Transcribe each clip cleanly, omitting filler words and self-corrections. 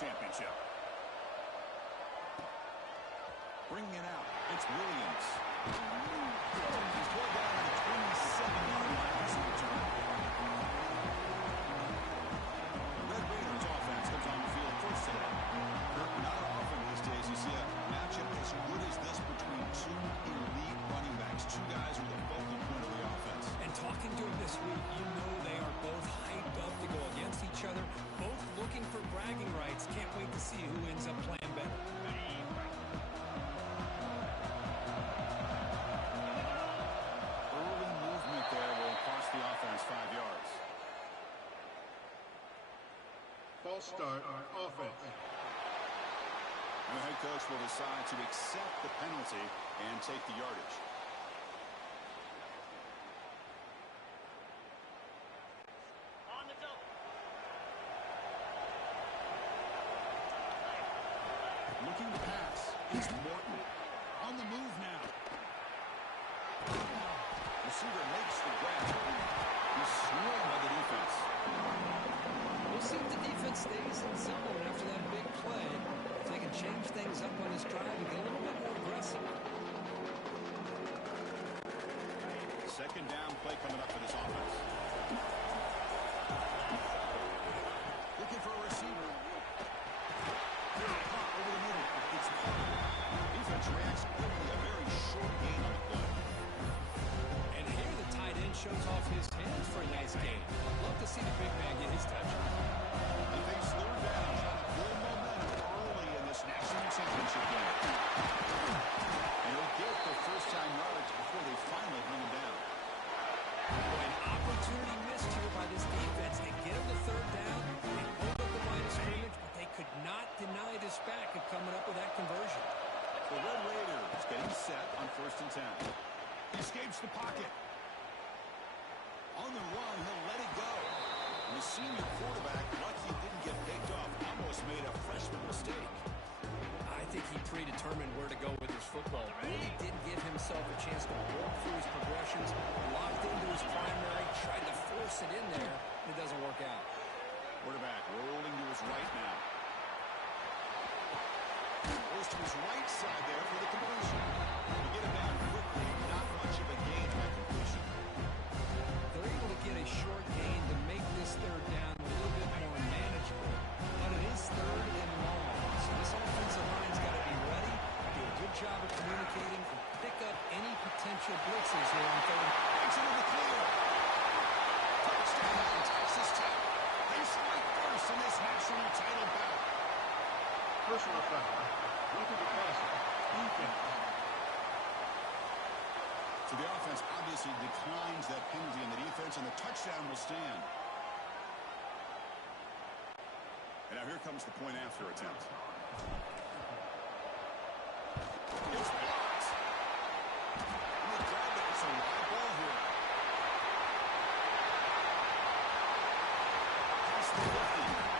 championship. Bringing it out, it's Williams. He's pulled down at the 27-yard line. That's a return. The Red Raiders offense comes on the field first today. Not often these days you see a matchup as good as this between two elite running backs, two guys who are the focal point of the offense. And talking to him this week, you know they are both hyped up to go against each other, both looking for bragging rights. Can't wait to see who ends up playing better. Early movement there will cost the offense 5 yards. False start on offense. And the head coach will decide to accept the penalty and take the yardage. On the double. Looking to pass. It's Morton. On the move now. Receiver makes the grab. He's swarmed by the defense. We'll see if the defense stays in zone after that big play. If they can change things up on this drive and get a little bit more aggressive. Second down play coming up for this offense. Looking for a receiver. Pop over the middle. It's Parker. Defense reacts quickly. A very short gain on the play. And here the tight end shows off his hands for a nice game. I'd love to see the big man get his touch. He thinks third down, trying to build momentum early in this national championship game. And he'll get the first-time yardage before they finally bring him down. An opportunity missed here by this defense. They get him the third down. They hold up the line of scrimmage, but they could not deny this back of coming up with that conversion. The Red Raiders getting set on 1st and 10. He escapes the pocket. On the run, he'll let it go. And the senior quarterback, lucky he didn't get picked off, almost made a freshman mistake. I think he predetermined where to go with his football. Really didn't give himself a chance to walk through his progressions, locked into his primary, tried to force it in there, and it doesn't work out. Quarterback rolling to his right now. Goes to his right side there for the completion. To get him down quickly, not much of a gain on that completion. They're able to get a short gain to make this third down a little bit more manageable. But it is third and long. So this offensive line's got to be ready, do a good job of communicating, and pick up any potential blitzes here on third. Takes it in the clear. Touchdown, Texas Tech. They strike first in this national title bout. Personal foul. Look at the passer. Defense. So the offense obviously declines that penalty in the defense, and the touchdown will stand. And now here comes the point after attempt. It's blocked. And they grab it. It's a live ball here. Past the 50.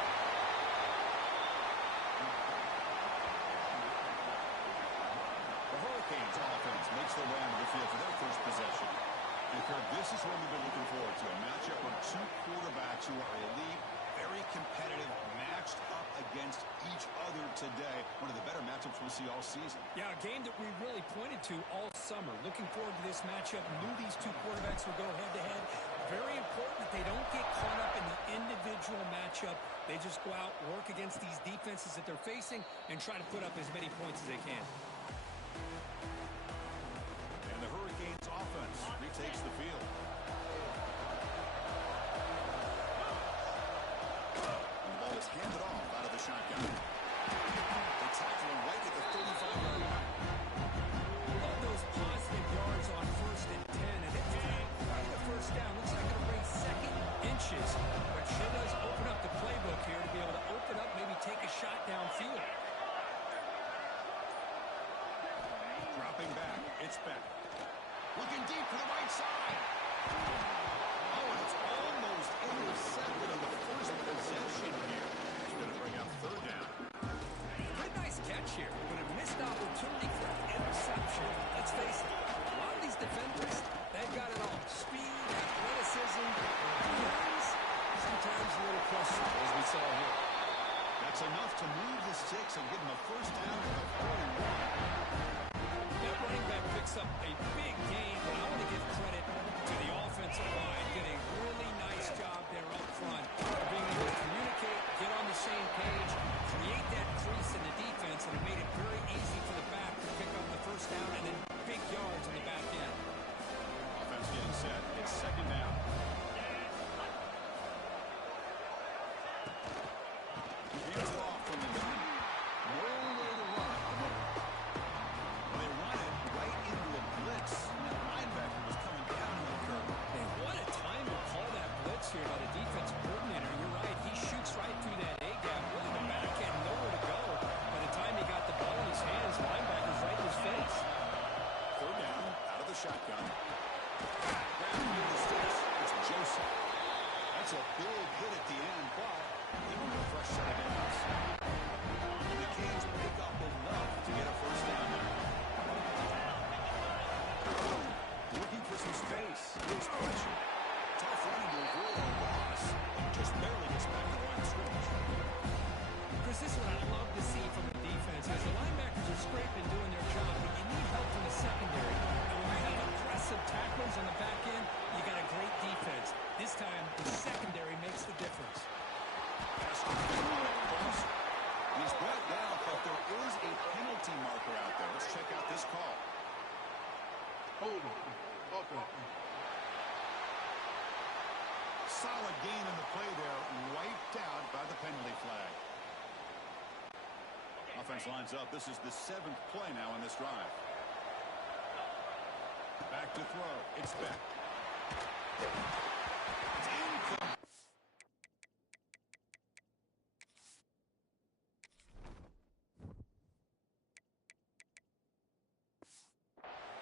The Hurricanes offense makes their way onto the field for their first possession. And Kirk, this is what we've been looking forward to, a matchup of two quarterbacks who are elite, very competitive, matched up against each other today. One of the better matchups we'll see all season. Yeah, a game that we really pointed to all summer. Looking forward to this matchup. Knew these two quarterbacks would go head-to-head. Very important that they don't get caught up in the individual matchup. They just go out, work against these defenses that they're facing, and try to put up as many points as they can. And the Hurricanes offense retakes the field. And the ball is handed off out of the shotgun. They tackle him right at the 35-yard line. Love those positive yards on 1st and 10. And it's finally the first down. Looks like it'll bring second inches. But sure does open up the playbook here to be able to open up, maybe take a shot downfield. Dropping back, it's Beck. Looking deep for the right side. Oh, and it's almost intercepted on the first possession here. It's going to bring out third down. Good nice catch here, but a missed opportunity for an interception. Let's face it, a lot of these defenders, they've got it all. Speed, athleticism, hands, sometimes a little questionable, as we saw here. That's It's enough to move the sticks and give them a first down at the 41. That running back picks up a big gain, but I want to give credit to the offensive line. Did a really nice job there up front, being able to communicate, get on the same page, create that crease in the defense, and it made it very easy for the back to pick up the first down and then big yards in the back end. Offense getting set. It's second down. He hands it off from the gun. Nowhere to run. They run it right into a blitz. And that linebacker was coming down on the curve. And what a time to call that blitz here by the defensive coordinator. You're right. He shoots right through that A-gap. Really the back end, nowhere to go. By the time he got the ball in his hands, linebacker's right in his face. Third down, out of the shotgun. Down near the sticks. It's Joseph. That's a big hit at the end, but even with a fresh set of downs. And the Canes pick up enough to get a first down there. Looking for some space. Here's pressure. Tough running to avoid a loss. Just barely gets back to the line of scrimmage. Chris, this is what I love to see from the defense. As the linebackers are scraping, doing their job, but you need help from the secondary. And when you have aggressive tacklers on the back end, you got a great defense. This time, the secondary makes the difference. He's brought down, but there is a penalty marker out there. Let's check out this call. Holding. Offense. Solid gain in the play there, wiped out by the penalty flag. Offense lines up. This is the 7th play now in this drive. Back to throw. It's back. It's incomplete.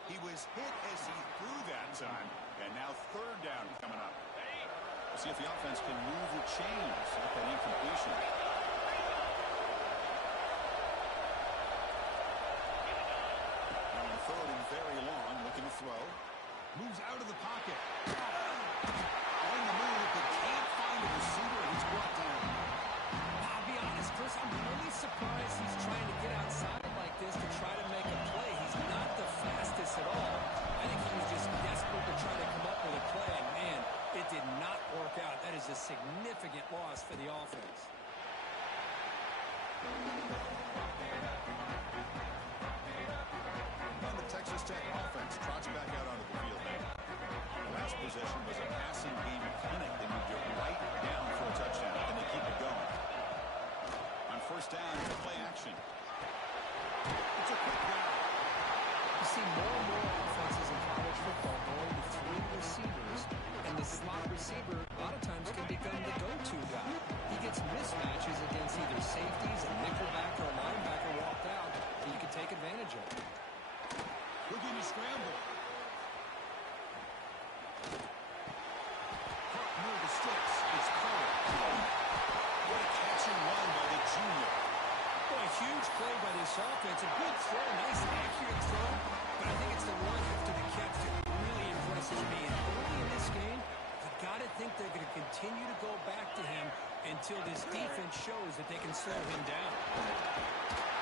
He was hit as he threw that time, and now third down coming up. Let's see if the offense can move the chains with that incompletion. Third and very long, looking to throw. Moves out of the pocket. On the move, but can't find a receiver. He's brought down. I'll be honest, Chris, I'm really surprised he's trying to get outside like this to try to make a play. He's not the fastest at all. I think he was just desperate to try to come up with a play. And, man, it did not work out. That is a significant loss for the offense. Texas Tech offense trots back out onto the field now. The last possession was a passing game clinic. They moved it right down for a touchdown, and they keep it going. On first down, play action. It's a quick drive. You see more and more offenses in college football going to 3 receivers, and the slot receiver a lot of times can become the go-to guy. He gets mismatches against either safeties, a nickelback, or a linebacker walked out, and you can take advantage of it. Looking to scramble. Caught near the sticks. It's Cole. What a catch and run by the junior. Boy, a huge play by this offense. A good throw, nice accurate throw. But I think it's the run after the catch that really impresses me. And early in this game, you got to think they're going to continue to go back to him until this defense shows that they can slow him down.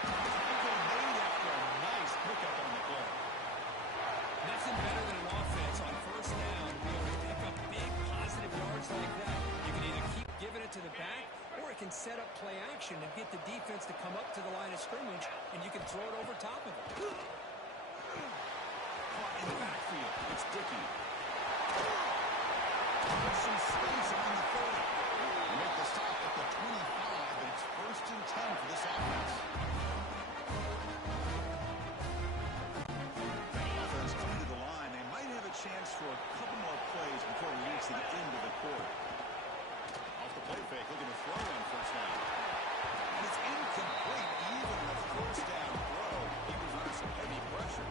Made after a nice pickup on the play. Nothing better than an offense on first down to be able to pick up big positive yards like that. You can either keep giving it to the back, or it can set up play action and get the defense to come up to the line of scrimmage, and you can throw it over top of it. Caught in the backfield. It's Dickey. There's some space on the 30. Make the stop at the 25, and it's first and 10 for this offense. Offense coming to the line. They might have a chance for a couple more plays before we reach the end of the quarter. Off the play fake, looking to throw on first down. And it's incomplete, even with first down throw. He was under some heavy pressure.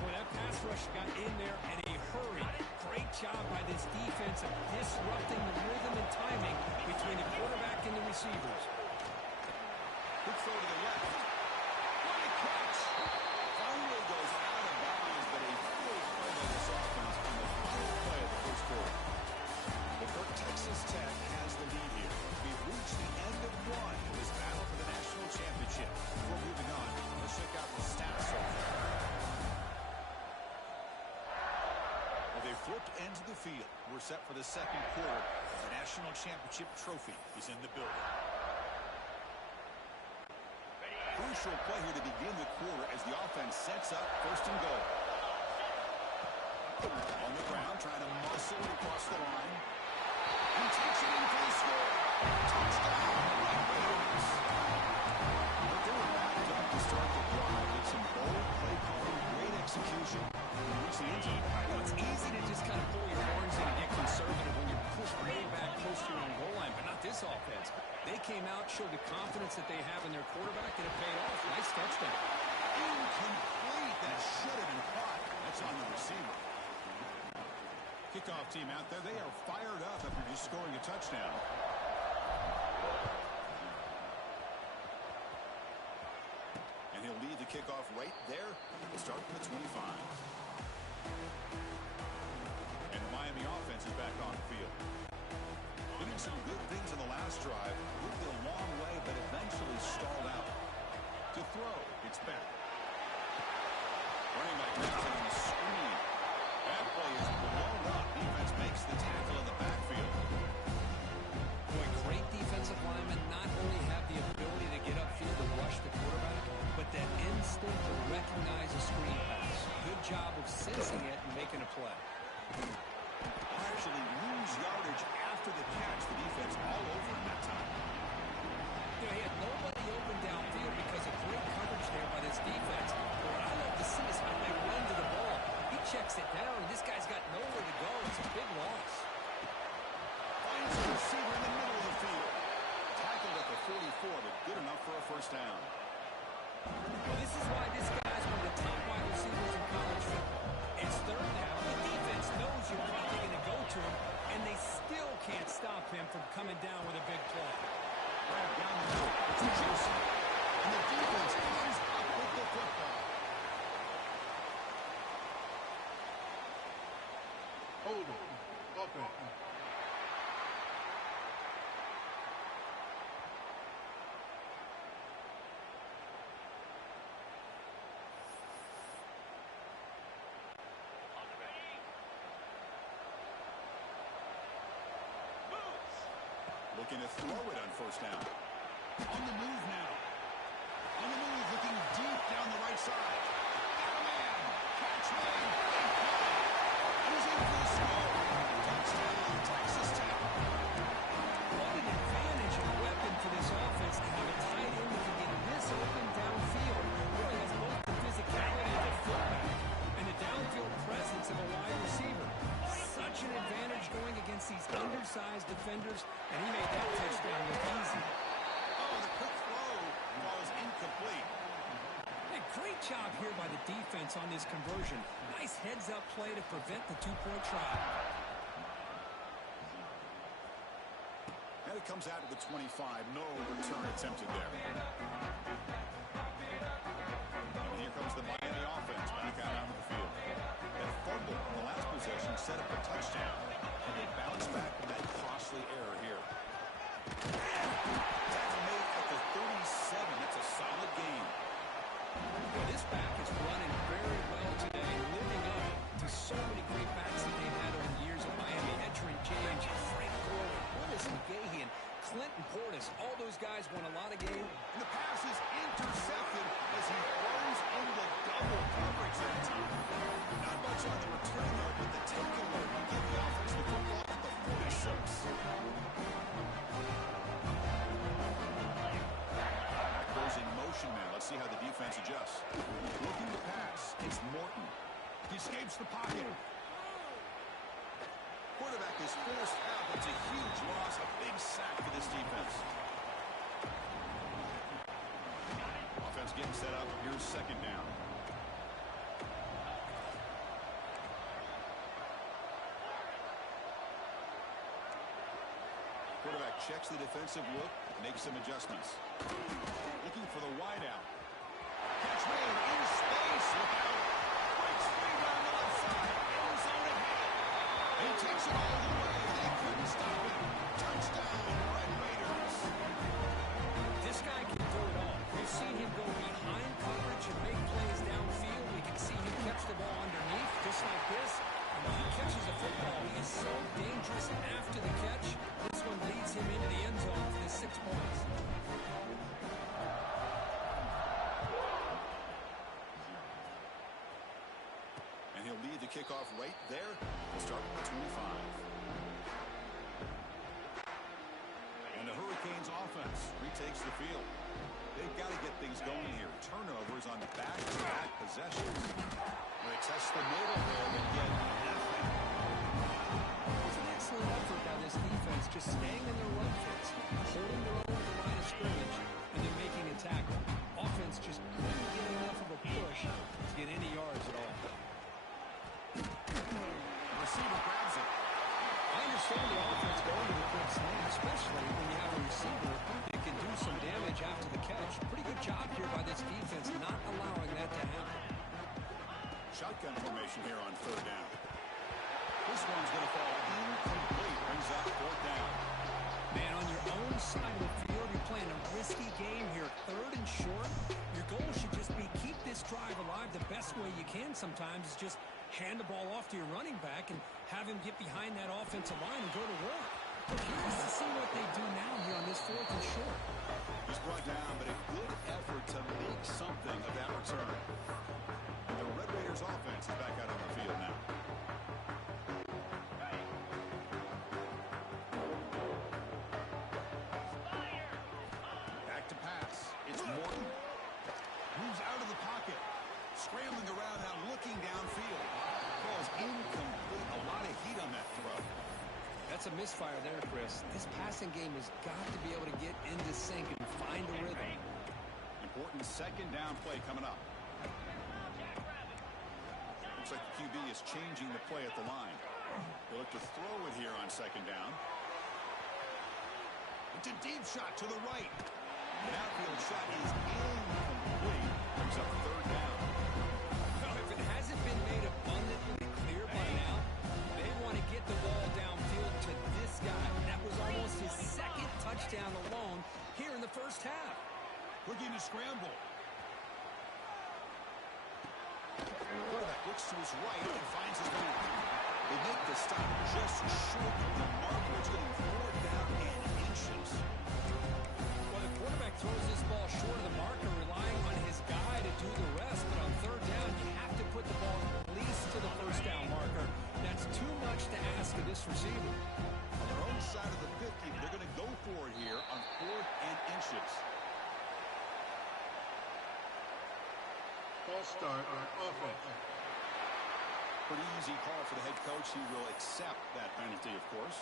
Boy, that pass rush got in there in a hurry. Great job by this defense of disrupting the rhythm and timing between the quarterback and the receivers. Good throw to the left. What a catch! Finally goes out of bounds, but a full play by this offense on the final play of the first quarter. But Texas Tech has the lead here. We've reached the end of one in this battle field. We're set for the second quarter. The national championship trophy is in the building. Crucial play here to begin the quarter as the offense sets up first and goal. On the ground, trying to muscle it across the line. He takes it in for the score. Touchdown, Red Raiders. But they were backed up to start the drive with some bold play calling, great execution. Reach the end zone. It's easy to just kind of pull your horns in and get conservative when you're pushed way back close to your own goal line, but not this offense. They came out, showed the confidence that they have in their quarterback, and it paid off. Nice touchdown. Incomplete. That should have been caught. That's on the receiver. Kickoff team out there. They are fired up after just scoring a touchdown. And he'll lead the kickoff right there. We'll start from the 25. And the Miami offense is back on the field. Doing some good things in the last drive. Moved a long way, but eventually stalled out. To throw, it's back. Running back gets it on the screen. That play is blown up. Defense makes the tackle in the backfield. Boy, great defensive linemen not only have the ability to get upfield and rush the quarterback, but that instinct to recognize a screen pass. Good job of sensing it and making a play. Actually lose yardage after the catch. The defense all over in that time. You know, he had nobody open downfield because of great coverage there by this defense. But what I love to see is how they run to the ball. He checks it down, and this guy's got nowhere to go. It's a big loss. Finds a receiver in the middle of the field. Tackled at the 44, but good enough for a first down. Well, this is why this guy's one of the top wide receivers in college football. It's third down. The defense knows you're probably going to go to him, and they still can't stop him from coming down with a big play. Grab down the middle. It's Joseph. And the defense comes up with the football. Holding. Offense. On the ready. Moves. Looking to throw it on first down. On the move now. On the move, looking deep down the right side. Got a man. Catch made. And caught. He's in for the score. Touchdown, Texas Tech. What an advantage and weapon for this offense to have a tight end that can get this open downfield. Really has both the physicality of a fullback and the downfield presence of a wide receiver. Such an advantage going against these undersized defenders, and he made that touchdown look easy. Oh, the quick throw falls incomplete. Hey, great job here by the defense on this conversion. Nice heads-up play to prevent the two-point try. And it comes out to the 25. No return attempted there. And here comes the Miami offense back out onto the field. That fumble in the last possession set up a touchdown. And they bounce back from that costly error here. Tackle made at the 37. That's a solid gain. Well, this back is running very well today, living up to so many great backs that they've had over the years at Miami. Edgerrin James, Frank Gore, Willis McGahee, Clinton Portis. All those guys won a lot of games. And the pass is intercepted as he throws into double coverage that time. Not much on the return there, but the takeaway will give the offense the football at the 46. Goes in motion now. Let's see how the defense adjusts. Looking to pass. It's Morton. He escapes the pocket. Quarterback is forced out. It's a huge loss. A big sack for this defense. Offense getting set up. Here's second down. Quarterback checks the defensive look, makes some adjustments. Looking for the wideout. Catch made in space. Look out. Breaks free down the left side. End zone ahead. He takes it all the way. They couldn't stop him. Touchdown, Red Raiders. This guy can do it all. We've seen him go behind coverage and make plays downfield. We can see him catch the ball underneath, just like this. And when he catches a football, he is kickoff right there. We'll start with 25. And the Hurricanes offense retakes the field. They've got to get things going here. Turnovers on back-to-back possessions. They test the middle there and get nothing. It's an excellent effort by this defense, just staying in their run fits, holding their own at the line of scrimmage, and then making a tackle. Offense just couldn't get enough of a push to get any yards at all. The receiver grabs it. I understand the offense going to the quick slant, especially when you have a receiver that can do some damage after the catch. Pretty good job here by this defense not allowing that to happen. Shotgun formation here on third down. This one's going to fall incomplete. Brings up fourth down. Man, on your own side of the field, you're playing a risky game here. Third and short. Your goal should just be keep this drive alive the best way you can sometimes is just hand the ball off to your running back and have him get behind that offensive line and go to work. We're curious to see what they do now here on this fourth and short. He's brought down, but a good effort to make something of that return. And the Red Raiders offense is back out on the field now. Back to pass. It's Morton. Moves out of the pocket. Scrambling around now, looking downfield. Ball is incomplete. A lot of heat on that throw. That's a misfire there, Chris. This passing game has got to be able to get into sync and find a rhythm. Important second down play coming up. Looks like the QB is changing the play at the line. They look to throw it here on second down. It's a deep shot to the right. An outfield shot is incomplete. Brings up third down. Well, if it hasn't been made abundantly clear by now, they want to get the ball downfield to this guy. That was almost his second touchdown alone here in the first half. Looking to scramble. Quarterback looks to his right and finds his man. They make the stop just short of the marker. It's going to throw it down in inches. Well, the quarterback throws this ball short of the marker, relying on his guy to do the rest. But on third down, you have to put the ball at least to the first down marker. That's too much to ask of this receiver. On their own side of the 50, they're going to go for it here on fourth and inches. False start on offense. Pretty easy call for the head coach. He will accept that penalty, of course.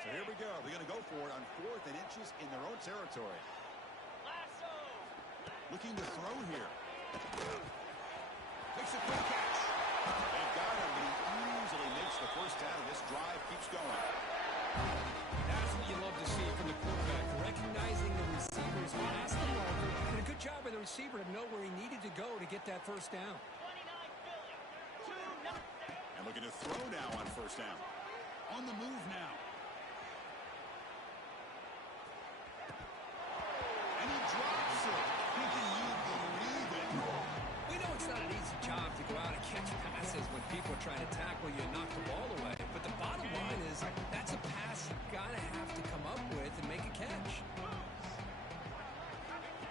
So here we go. They're going to go for it on fourth and inches in their own territory. Looking to throw here. Makes a quick catch. They've got him, but he easily makes the first down, and this drive keeps going. That's what you love to see from the quarterback, recognizing the receiver's past the marker, and a good job by the receiver to know where he needed to go to get that first down. And looking to throw now on first down. On the move now. And he drops it. Thinking you believe it. We know it's not an easy job to go out and catch passes when people are trying to tackle you and knock the ball away. But the bottom line is that's a pass you've got to have to come up with and make a catch.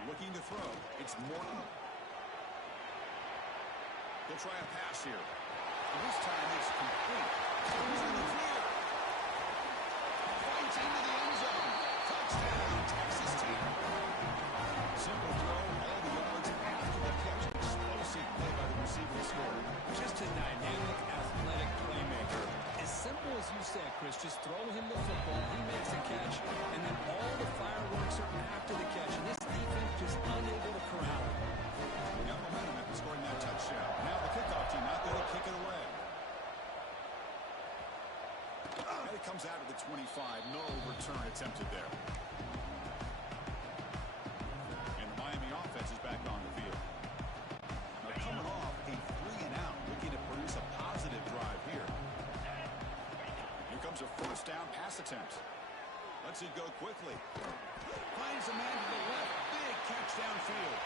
Looking to throw. It's Morton. He'll try a pass here. And this time it's complete. So he's in the clear. Fights into the end zone. Touchdown, Texas Tech. Simple throw, all the yards after the catch. Explosive play by the receiver to score. Just a dynamic, athletic playmaker. As simple as you said, Chris, just throw him the football, he makes a catch, and then all the fireworks are after the catch. And this defense just unable to corral him. We got momentum after scoring that touchdown. Now the kickoff team out there to kick it away. And it comes out of the 25. No return attempted there. And the Miami offense is back on the field. Now coming off a 3-and-out, looking to produce a positive drive here. Here comes a first down pass attempt. Lets it go quickly. Finds a man to the left. Big catch downfield.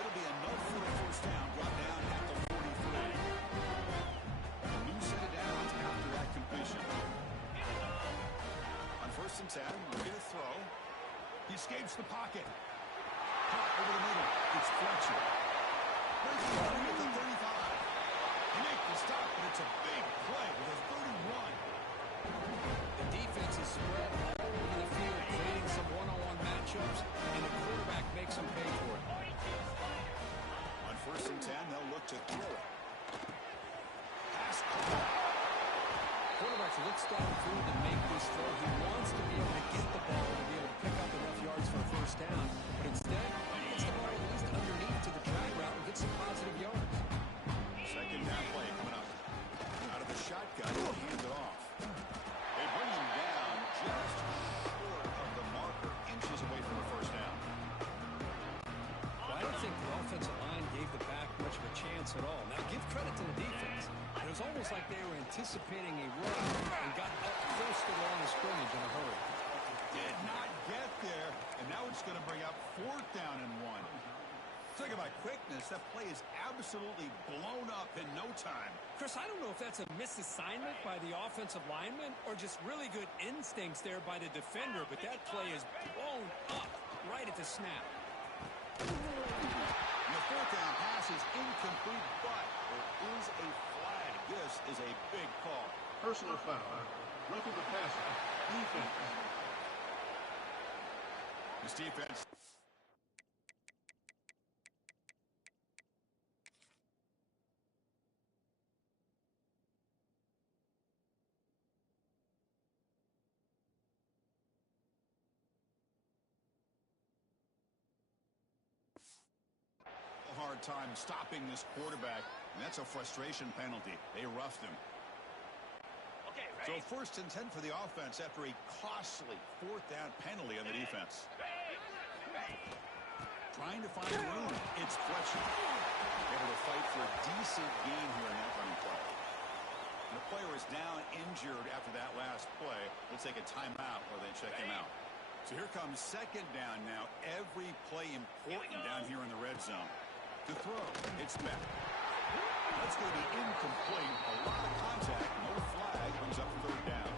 It'll be enough for a first down. Brought down at the 43. A new set of downs after that completion. On first and 10, ready to throw. He escapes the pocket. Caught over the middle. It's Fletcher. Breaking free at the 35. They make the stop, but it's a big play with a 31. The defense is spread all over the field, creating some one-on-one matchups, and the quarterback makes them pay for it. On 1st and 10, they'll look to throw it. Pass. Quarterback looks downfield to make this throw. He wants to be able to get the ball to be able to pick up enough yards for a first down, but instead, he gets the ball at least underneath to the drag route and gets some positive yards. Second down play coming up. Out of the shotgun, he'll hand it off. They bring him down just short of the marker, inches away from a first down. Well, I don't think the offensive line gave the back much of a chance at all. Now, give credit to the defense. It was almost like they were anticipating a run and got up close to the line of scrimmage in a hurry. Did not get there, and now it's going to bring up 4th down and 1. Talk about quickness. That play is absolutely blown up in no time. Chris, I don't know if that's a misassignment by the offensive lineman or just really good instincts there by the defender, but that play is blown up right at the snap. And the 4th down pass is incomplete, but there is a flag. This is a big call. Personal foul. Roughing the passer. Defense. This defense. A hard time stopping this quarterback, and that's a frustration penalty. They roughed him. Okay, So ready? 1st and 10 for the offense after a costly 4th down penalty on the defense. Trying to find room. It's Fletcher. Able to fight for a decent gain here in that running play. And the player is down injured after that last play. We'll take a timeout while they check him out. So here comes 2nd down now. Every play important down here in the red zone. To throw, it's back. That's going to be incomplete. A lot of contact, no flag, brings up 3rd down.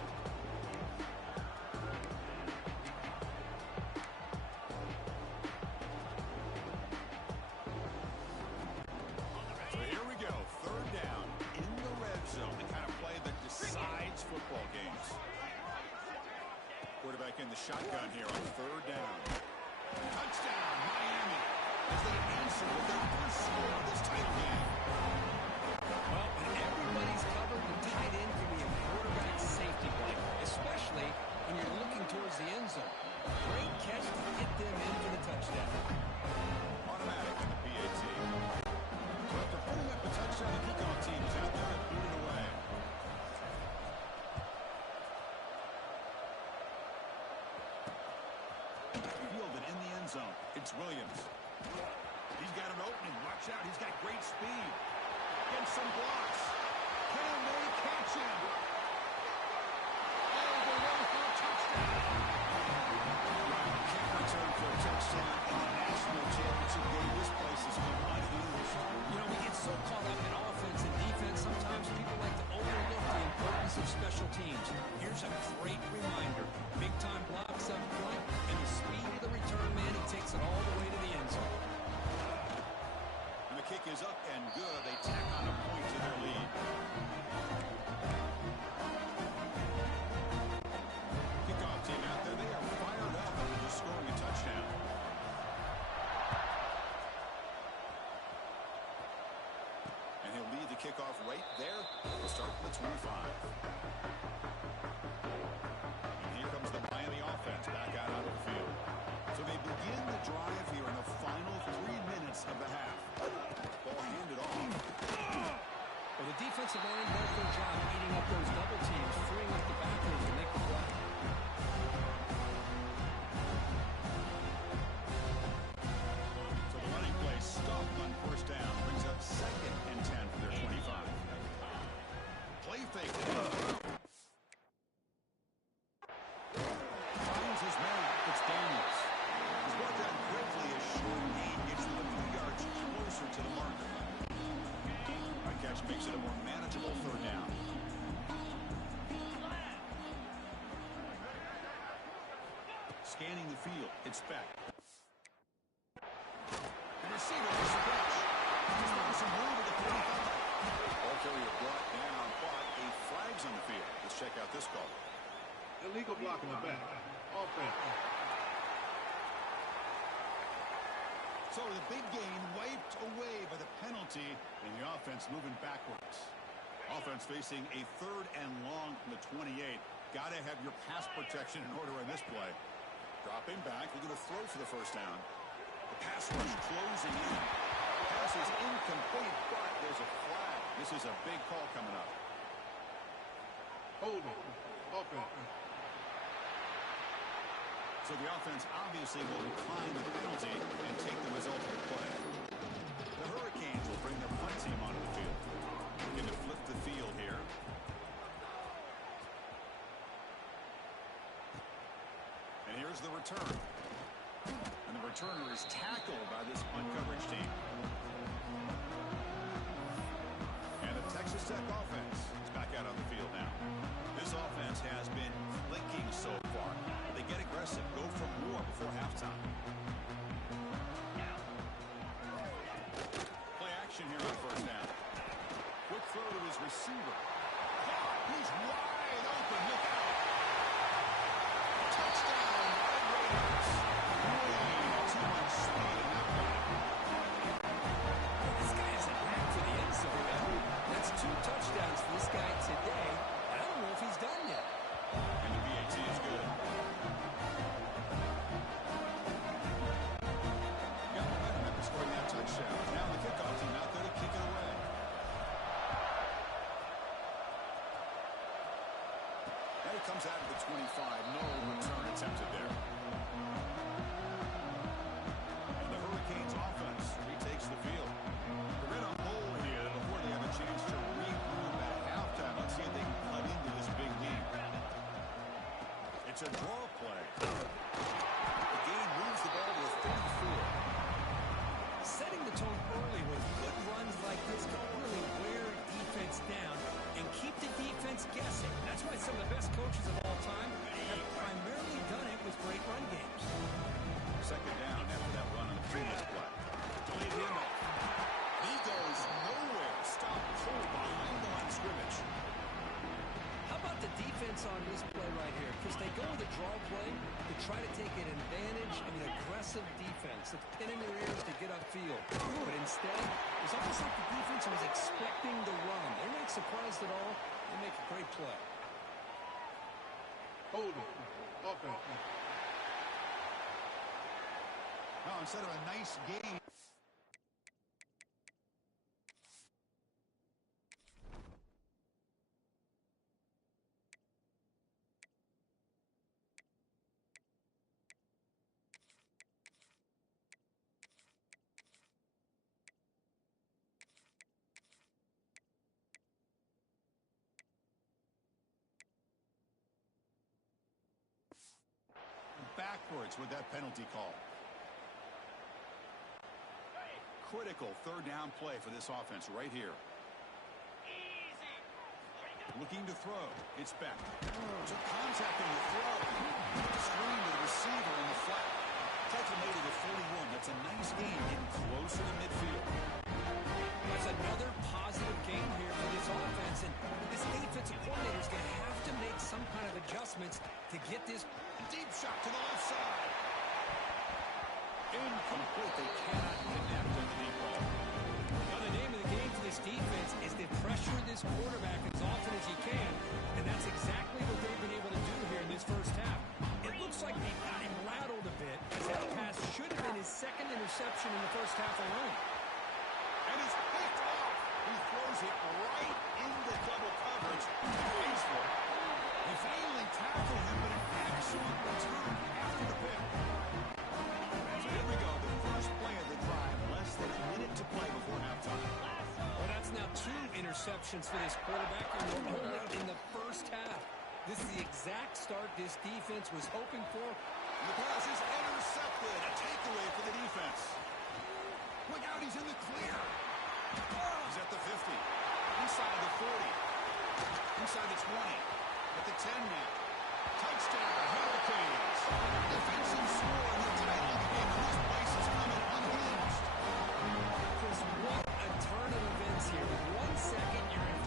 So here we go, 3rd down in the red zone. The kind of play that decides football games. Quarterback in the shotgun here on 3rd down. Touchdown, Miami, as they answer with their first score of this title game. Well, when everybody's covered, the tight end can be a quarterback safety blanket, especially when you're looking towards the end zone. Great catch to get them in for the touchdown. Automatic in the PAT. So after putting up a touchdown, the kickoff team is out there and booted away. Fielded in the end zone. It's Williams. He's got an opening. Watch out. He's got great speed. Against some blocks. Can they catch him? All the way for a touchdown. Right. Kick return for a touchdown in the national championship game. This place has come unhinged. You know, we get so caught up in offense and defense, sometimes people like to overlook the importance of special teams. Here's a great reminder. Big-time blocks up front, and the speed of the return man, he takes it all the way to the end zone. And the kick is up and good. They tack on a point to their lead. Kickoff team out there. They are fired up after just scoring a touchdown. And he'll lead the kickoff right there. We'll start with the 25. And here comes the Miami offense back out onto the field. So they begin the drive here in the final 3 minutes of the half. Ball handed off. Well, the defensive line does their job eating up those double teams, freeing up the backers to make the play. So the running play stopped on 1st down. Brings up 2nd and 10 for their 25. Play fake. Finds his man. It's Daniels. He's brought down quickly. A short gain gets them a few yards closer to the marker. That catch makes it a more manageable 3rd down. Scanning the field. It's Beck. The receiver makes the catch. carrier brought down, but a flag's on the field. Let's check out this call. Illegal block in the back. Offense. So the big gain wiped away by the penalty, and the offense moving backwards. Offense facing a 3rd and long from the 28. Got to have your pass protection in order in this play. Dropping back, looking to throw for the first down. The pass rush closing in. Pass is incomplete, but there's a flag. This is a big call coming up. Holding. Offense. So the offense obviously will decline the penalty and take the result of the play. The Hurricanes will bring their punt team onto the field. Looking to flip the field here. And here's the return. And the returner is tackled by this punt coverage team. And the Texas Tech offense is back out on the field now. This offense has been clicking so far. They get aggressive, go for more before halftime. Play action here on first down. Quick throw to his receiver. He's wide open. Look out. Touchdown, Red Raiders. Way too much speed in that play. This guy has a knack for the end zone, man. That's 2 touchdowns for this guy today. I don't know if he's done yet. And the BAT is good. Got momentum after scoring that touchdown. Now the kickoff team out there to kick it away. And it comes out of the 25. No return attempted there. And the Hurricanes offense retakes the field. They're in a hole here before they have a chance to regroup at halftime. Let's see if they can cut into this big lead. It's a draw play. The game moves the ball to a 34. Setting the tone early with good runs like this can really wear defense down and keep the defense guessing. That's why some of the best coaches of all time have primarily done it with great run games. Second down after that run on the previous play. Delayed handoff. He goes nowhere. Stop cold behind the line of scrimmage. How about the defense on this play right here? Because they go with a draw play to try to take an advantage of an aggressive defense that's pinning their ears to get upfield. But instead, it's almost like the defense was expecting the run. They're not surprised at all. They make a great play. Holding. Offense. Now, instead of a nice game. Backwards with that penalty call. Critical 3rd down play for this offense right here. Looking to throw. It's back. Took contact on the throw. Screen to the receiver in the flat. Tackle made it at 41. That's a nice gain, getting closer to midfield. That's another positive game here for this offense, and this defensive coordinator is going to have to make some kind of adjustments to get this Deep shot to the left side. Incomplete. They cannot connect on the deep ball. Now, the name of the game for this defense is to pressure this quarterback as often as you can, and that's exactly what they've been able to do here in this first half. It looks like they got him rattled a bit, as that pass should have been his 2nd interception in the first half alone. And he's picked off. He throws it right into double coverage. Pays for it. They finally tackle him, but an excellent return after the pick. So here we go. The first play of the drive. Less than a minute to play before halftime. Well, that's now 2 interceptions for this quarterback, and we're only in the first half. This is the exact start this defense was hoping for. And the pass is intercepted. A takeaway for the defense. Look out, he's in the clear. He's at the 50. Inside the 40. Inside the 20. At the 10 now. Touchdown, Hurricanes. Defensive score in the title of the game. And this place is coming unhinged. Chris, what a turn of events here. 1 second, you're in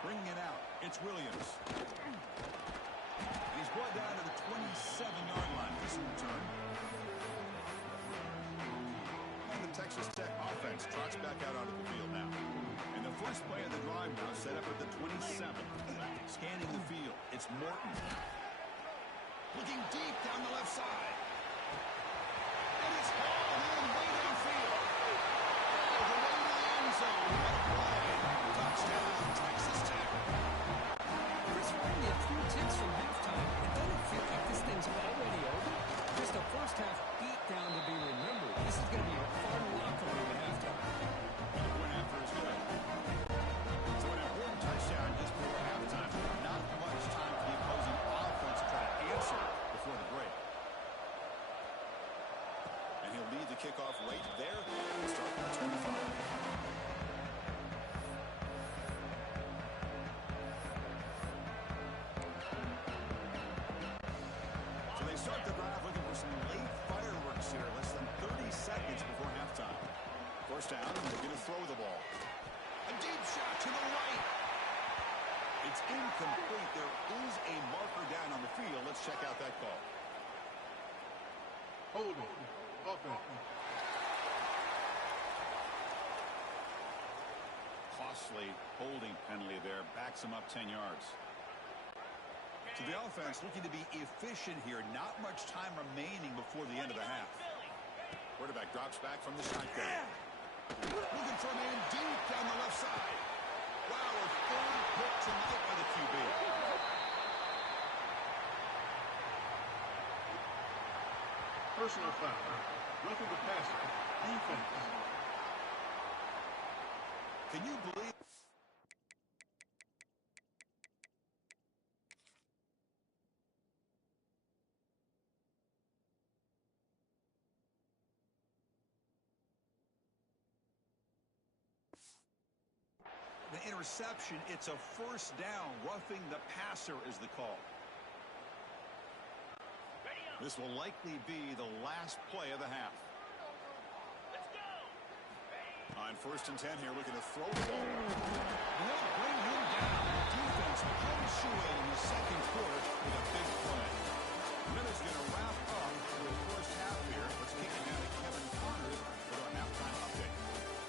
Bringing it out, it's Williams. He's brought down to the 27-yard line for some return. And the Texas Tech offense trots back out onto the field now. And the first play of the drive now set up at the 27. Scanning the field, it's Morton. Looking deep down the left side. And it's hauled in way downfield. All the way to the end zone. What a play. Touchdown, Texas Tech. Chris, we're only a few ticks from halftime. It doesn't feel like this thing's already over. Just a first-half beatdown to be remembered. This is going to be a fun locker room at halftime. And the point after is good. So an important touchdown just before halftime. Not much time for the opposing offense to try to answer before the break. And he'll lead the kickoff right there. Start from the 25. So they start the drive looking for some late fireworks here. Less than 30 seconds before halftime. First down, they're going to throw the ball. A deep shot to the right. It's incomplete. There is a marker down on the field. Let's check out that call. Holding. Offense. Costly holding penalty there. Backs him up 10 yards. So the offense looking to be efficient here. Not much time remaining before the end of the half. Quarterback drops back from the shotgun. Looking for a man deep down the left side. Wow, a third pick tonight by the QB. Personal foul. Roughing the passer. Defense. Can you believe? The interception, it's a first down. Roughing the passer is the call. This will likely be the last play of the half. Let's go. On first and 10 here, looking to throw the ball. They'll bring him down. Defense punctuating in the second quarter with a big play. Minutes going to wrap up the first half here. Let's kick it down to Kevin Connors with our halftime update.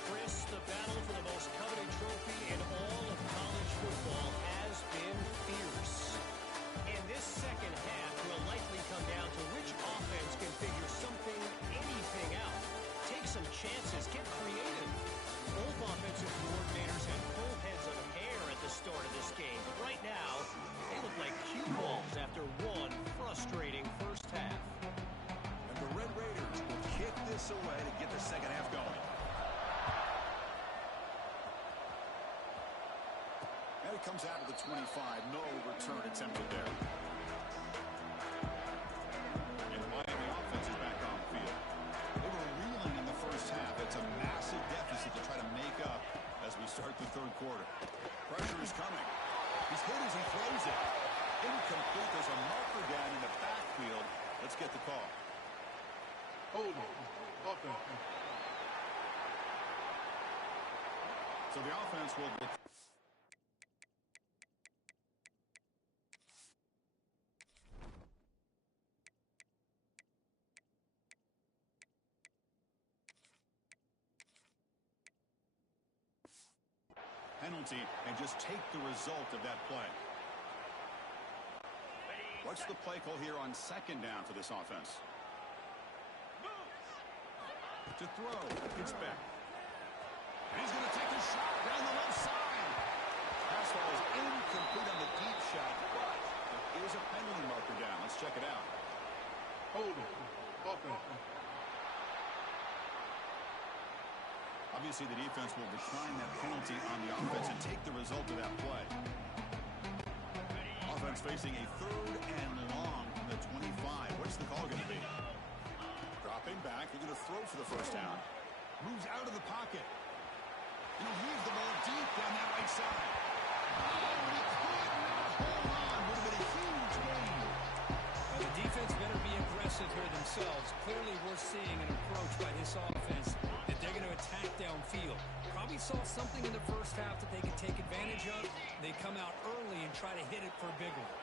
Chris, the battle for the most coveted trophy in all of college football has been fierce. And this second half will likely come down to which offense can figure something, anything out. Take some chances, get creative. Both offensive coordinators had full heads of hair at the start of this game, but right now, they look like cue balls after one frustrating first half. And the Red Raiders will kick this away to get the second half going. And it comes out of the 25. No return attempted there. And the Miami offense is back on the field. They were reeling in the first half. It's a massive deficit to try to make up as we start the third quarter. Pressure is coming. He's hit as he throws it. Incomplete. There's a marker down in the backfield. Let's get the call. Holding. Offense. So the offense will be... penalty and just take the result of that play. What's the play call here on second down for this offense? To throw, it's back. And he's going to take a shot down the left side. Pass ball is incomplete on the deep shot, but there is a penalty marker down. Let's check it out. Holding. Offense. Obviously, the defense will decline that penalty on the offense and take the result of that play. Offense facing a third and long from the 25. What's the call going to be? Dropping back. They're going to throw for the first down. Moves out of the pocket. And he'll heave the ball deep down that right side. Oh, and he could not hold on. Would have been a huge gain. Well, the defense better be aggressive here themselves. Clearly, we're seeing an approach by this offense that They're going to attack downfield. Probably saw something in the first half that they could take advantage of. They come out early and try to hit it for a big one.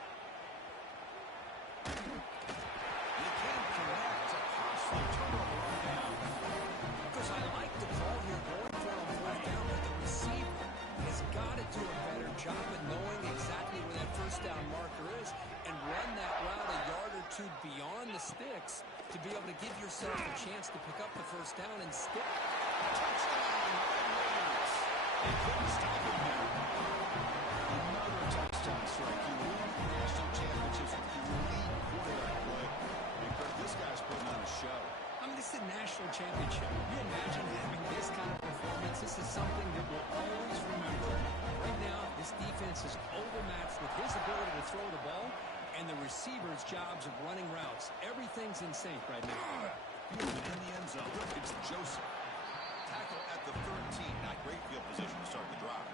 They can't connect. A costly turnover on down. Because I like the call here going for it on fourth down, but the receiver has got to do a better job of knowing exactly where that first down marker is and run that route a yard or two beyond the sticks to be able to give yourself a chance to pick up the first down and stick. Touchdown, Raiders. They couldn't stop him there. Another touchdown strike. You win national championships with elite quarterback play. And Kirk, this guy's putting on a show. I mean, this is a national championship. Can you imagine having this kind of performance? This is something that we'll always remember. Right now, this defense is overmatched with his ability to throw the ball and the receiver's jobs of running routes. Everything's in sync right now. In the end zone, it's Joseph. Tackle at the 13. Not great field position to start the drive.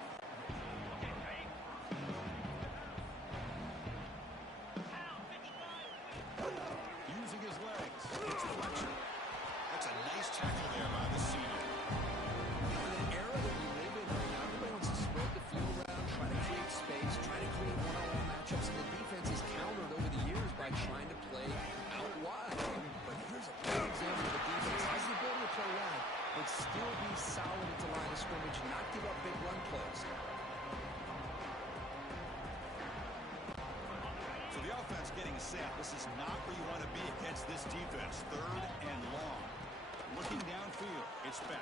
Using his legs. It's Fletcher. That's a nice tackle there by the senior. In an era that we live in right now, everybody wants to spread the field around, try to create space, try to create one-on-one matchups, and the defense has countered over the years by trying to play out wide. But here's a good example of a defense that has the ability to play wide, but still be solid at the line of scrimmage, not give up big run plays. So the offense getting set. This is not where you want to be against this defense. Third and long. Looking downfield. It's Beck.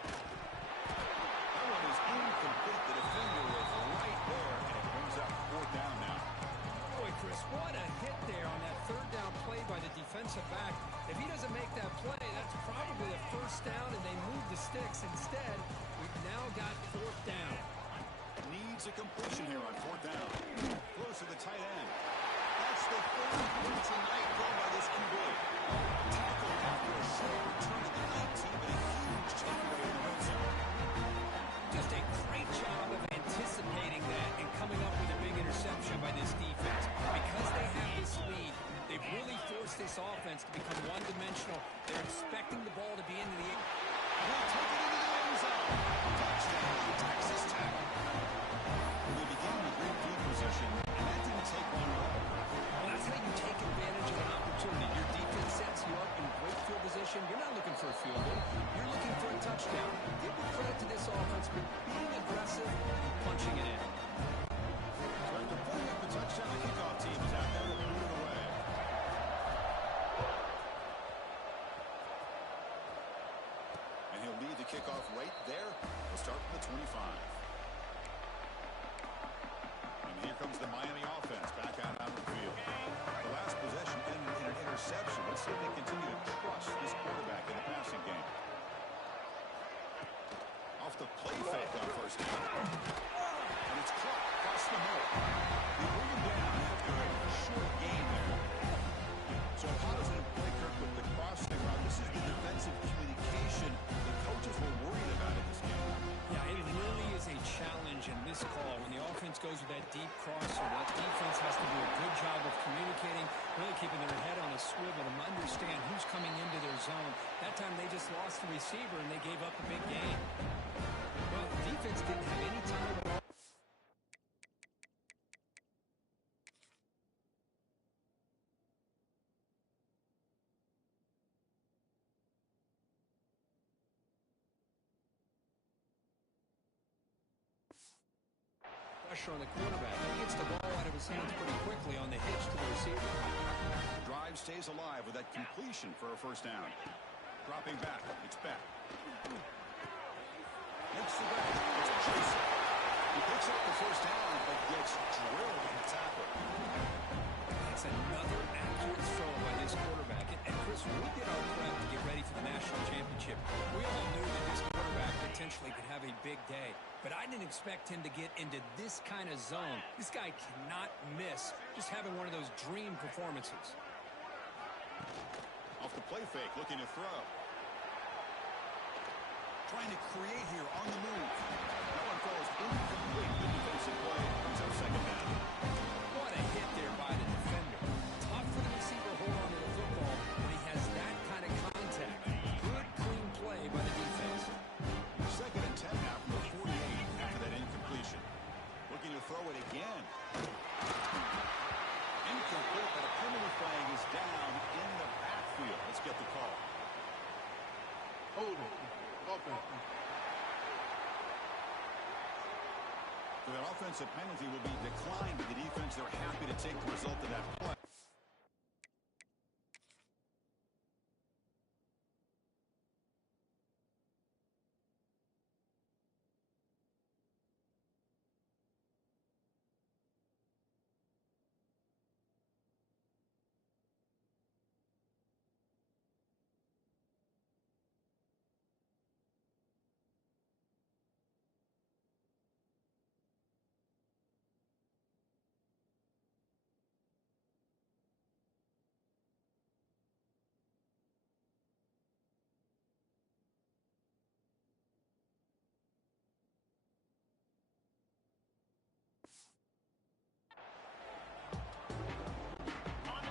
That one is incomplete. The defender was right there, and it brings up fourth down now. Boy, Chris, what a hit there on that third down play by the defensive back. If he doesn't make that play, that's probably a first down, and they move the sticks. Instead, we've now got fourth down. Needs a completion here on fourth down. Close to the tight end. That's the third play tonight thrown by this QB. Tackle after a short return to the 19, but a huge takeaway in the red zone. Just a great job of anticipating that and coming up with a big interception by this defense. Because they have this lead, they've really forced this offense to become one-dimensional. They're expecting the ball to be into the air. They'll take it into the end zone. Touchdown, Texas Tech. They began with great field position, and that didn't take long at all. Well, that's how you take advantage of an opportunity. Your defense sets you up in great field position. You're not looking for a field goal. You're looking for a touchdown. Give the credit to this offense for being aggressive and punching it in. So after putting up the touchdown, the kickoff team is out there to boot it away. And he'll lead the kickoff right there. We'll start from the 25. And here comes the Miami offense back out on the field. The last possession ended in an interception. Let's see if they continue to trust this quarterback in the passing game. Off the play fake on first down. And it's Clark across the middle. They bring him down after a short gain there. So how does it play, Kirk, with the crossing route? This is the defensive communication the coaches were worried about in this game. Yeah, it really is a challenge in this call. When the offense goes with that deep crosser, that defense has to do a good job of communicating, really keeping their head on a swivel to understand who's coming into their zone. That time they just lost the receiver and they gave up a big gain. Well, the defense didn't have any time at all. Pressure on the quarterback. He gets the ball out of his hands pretty quickly on the hitch to the receiver. Drive stays alive with that completion for a first down. Dropping back, it's Beck. Makes the grab. It's Joseph. He picks up the first down, but gets drilled in the tackle. That's another accurate throw by this quarterback. And Chris, when we did our prep to get ready for the national championship, we all knew that this quarterback potentially could have a big day. But I didn't expect him to get into this kind of zone. This guy cannot miss just having one of those dream performances. Off the play fake, looking to throw. Trying to create here on the move. That one falls incomplete. The defensive play brings up second down. What a hit there by the defender. Tough for the receiver to hold on to the football when he has that kind of contact. Good, clean play So that offensive penalty will be declined to the defense. They're happy to take the result of that play.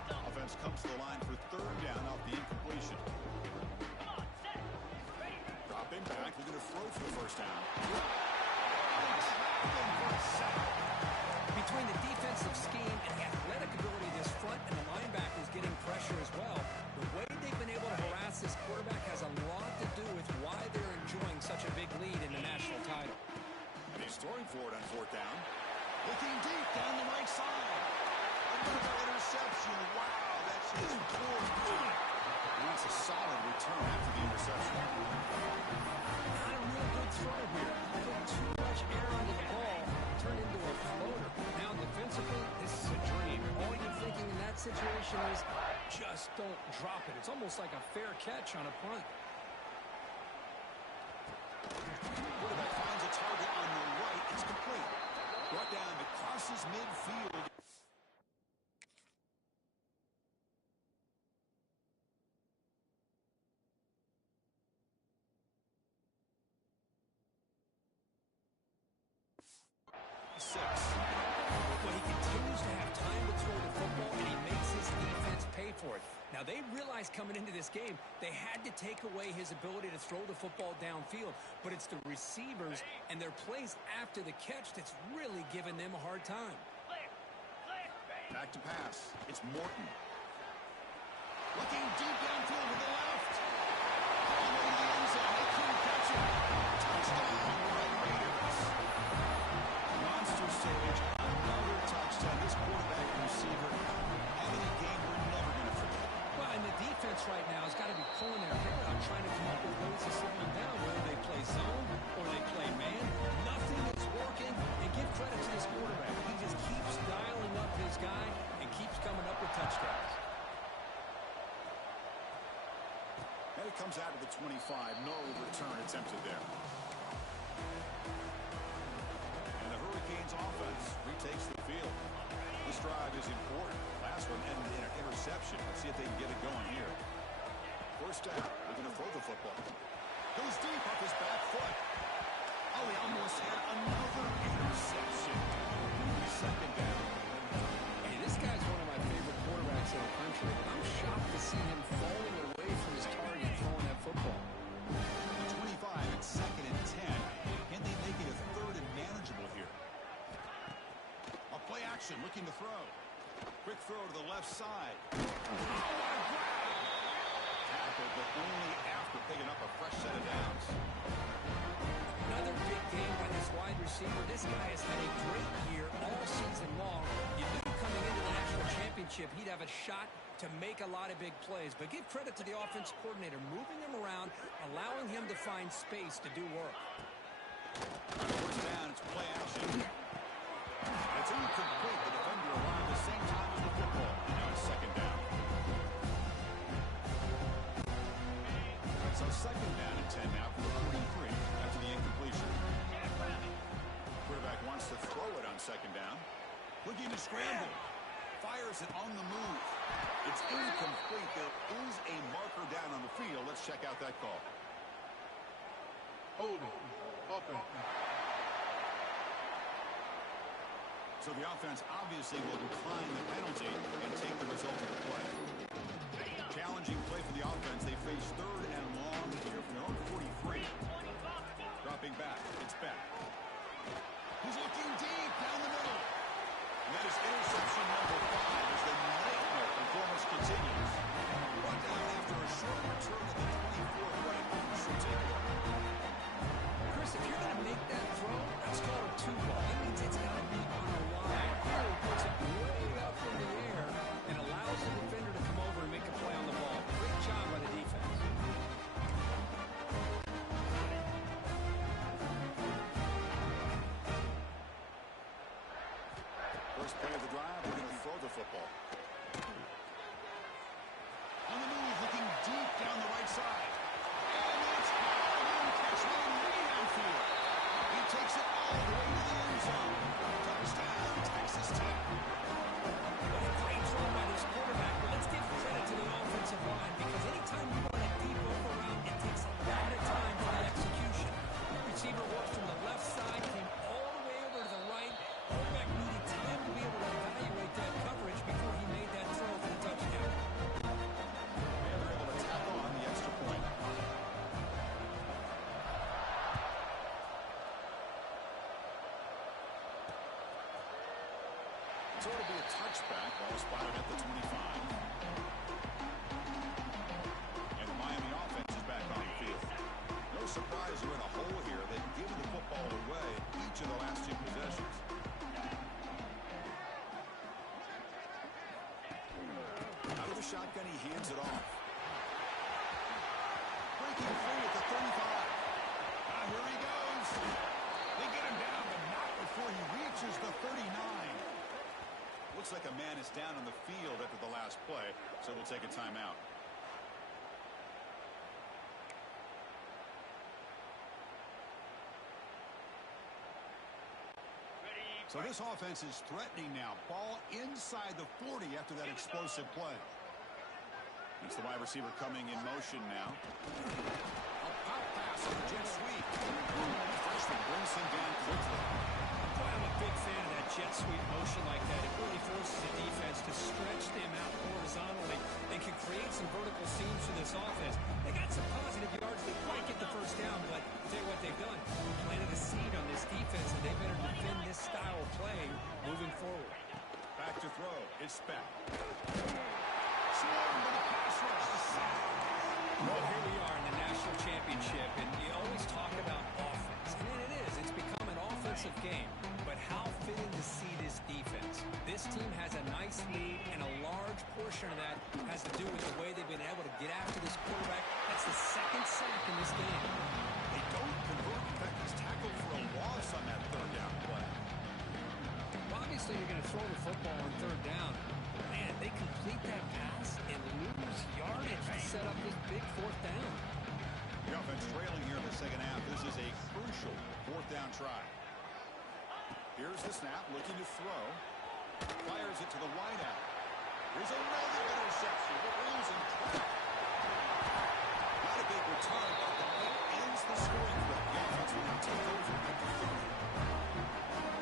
Offense comes to the line for third down off the incompletion. Dropping back, looking to throw for the first down. Between the defensive scheme and the athletic ability of this front and the linebackers getting pressure as well, the way they've been able to harass this quarterback has a lot to do with why they're enjoying such a big lead in the national title. And he's throwing for it on fourth down. Looking deep down the right side. Another interception. Wow, that's his fourth. And that's a solid return after the interception. Not a real good throw here. Put too much air onto the ball, turned into a floater. Now defensively, this is a dream. All you're thinking in that situation is just don't drop it. It's almost like a fair catch on a punt. Quarterback finds a target on the right. It's complete. Brought down, it crosses midfield. But he continues to have time to throw the football, and he makes his defense pay for it. Now, they realized coming into this game they had to take away his ability to throw the football downfield, but it's the receivers and their plays after the catch that's really giving them a hard time. Back to pass. It's Morton. Looking deep downfield to the left. All the way to the end zone. They couldn't catch him. Touchdown, Red Raiders. Monster Sage, another touchdown. This quarterback and receiver having a game we're never going to forget. Well, and the defense right now has got to be pulling their hair out, trying to come up with ways to slow them down, whether they play zone or they play man. Nothing is working, and give credit to this quarterback. He just keeps dialing up his guy and keeps coming up with touchdowns. And it comes out of the 25. No return attempted there. And the Hurricanes offense retakes the field. This drive is important. Last one ended in an interception. Let's see if they can get it going here. First down. They're going to throw the football. Goes deep off his back foot. Oh, he almost had another interception. Second down. Hey, this guy's one of my favorite quarterbacks in the country, but I'm shocked to see him falling away from his target throwing that football. The 25 at second and 10. Can they make it a third and manageable here? A play action, looking to throw. Quick throw to the left side. Oh, what a grab! Tackled, but only after picking up a fresh set of downs. Another big game by this wide receiver. This guy has had a great year all season long. You knew coming into the national championship he'd have a shot to make a lot of big plays. But give credit to the offense coordinator, moving him around, allowing him to find space to do work. First down, it's play action. It's incomplete. The defender arrived at the same time as the football. Now it's second down. So second down and 10 now for the 43 after the incompletion. Quarterback wants to throw it on second down. Looking to scramble. Fires it on the move. It's incomplete. There is a marker down on the field. Let's check out that call. Holding. Offense. So the offense obviously will decline the penalty and take the result of the play. Challenging play for the offense. They face third and long here from their own 43. Dropping back. It's Beck. He's looking deep down the middle. And that is interception number 5 as the nightmare performance continues. Brought down after a short return at the 24th right. Should take it. Chris, if you're going to make that throw, that's called a two-ball. That means it's First play of the drive, they're going to throw the football. On the move, looking deep down the right side. And it's catch way downfield. He takes it all the way to the end zone. Touchdown, Texas Tech. What a great throw by this quarterback. But let's give credit to the offensive line because anytime you run a deep over route, it takes a lot of time for the execution. Receiver worked from the left side, came all the way over to the right. Quarterback needed time to be able to evaluate that coverage before he made that throw for the touchdown. And they're able to tack on the extra point. So it'll be a touchback. Ball spotted at the 25. And the Miami offense is back on the field. No surprise you're in a hole here. They've given the football away each of the last two possessions. Out of the shotgun, he hands it off. Breaking free at the 35. Here he goes. They get him down, but not before he reaches the 39. Looks like a man is down on the field after the last play, so we'll take a timeout. So this offense is threatening now. Ball inside the 40 after that explosive play. It's the wide receiver coming in motion now. A pop pass on the jet sweep. The freshman brings him down quickly. Boy, I'm a big fan of that jet sweep motion like that. It really forces the defense to stretch them out horizontally and can create some vertical seams for this offense. They got some positive yards. They quite get the first down, but I'll tell you what they've done. Planted a seed on this defense, and they better defend this style of playing moving forward. Back to throw. It's Speck. Swarmed by the pass rush. Well, here we are in the national championship, and you always talk about offense. And it is. It's become an offensive game. But how fitting to see this defense. This team has a nice lead, and a large portion of that has to do with the way they've been able to get after this quarterback. That's the second sack in this game. They don't convert. In fact, he's tackled for a loss on that third down play. Well, obviously, you're going to throw the football on third down. Man, they complete that pass and lose yardage to set up this big fourth down. The offense trailing here in the second half. This is a crucial fourth down try. Here's the snap, looking to throw. Fires it to the wideout. Here's another interception. It leaves him trapped. Not a big return, but the play ends the scoring threat. The offense will now take over at the 30.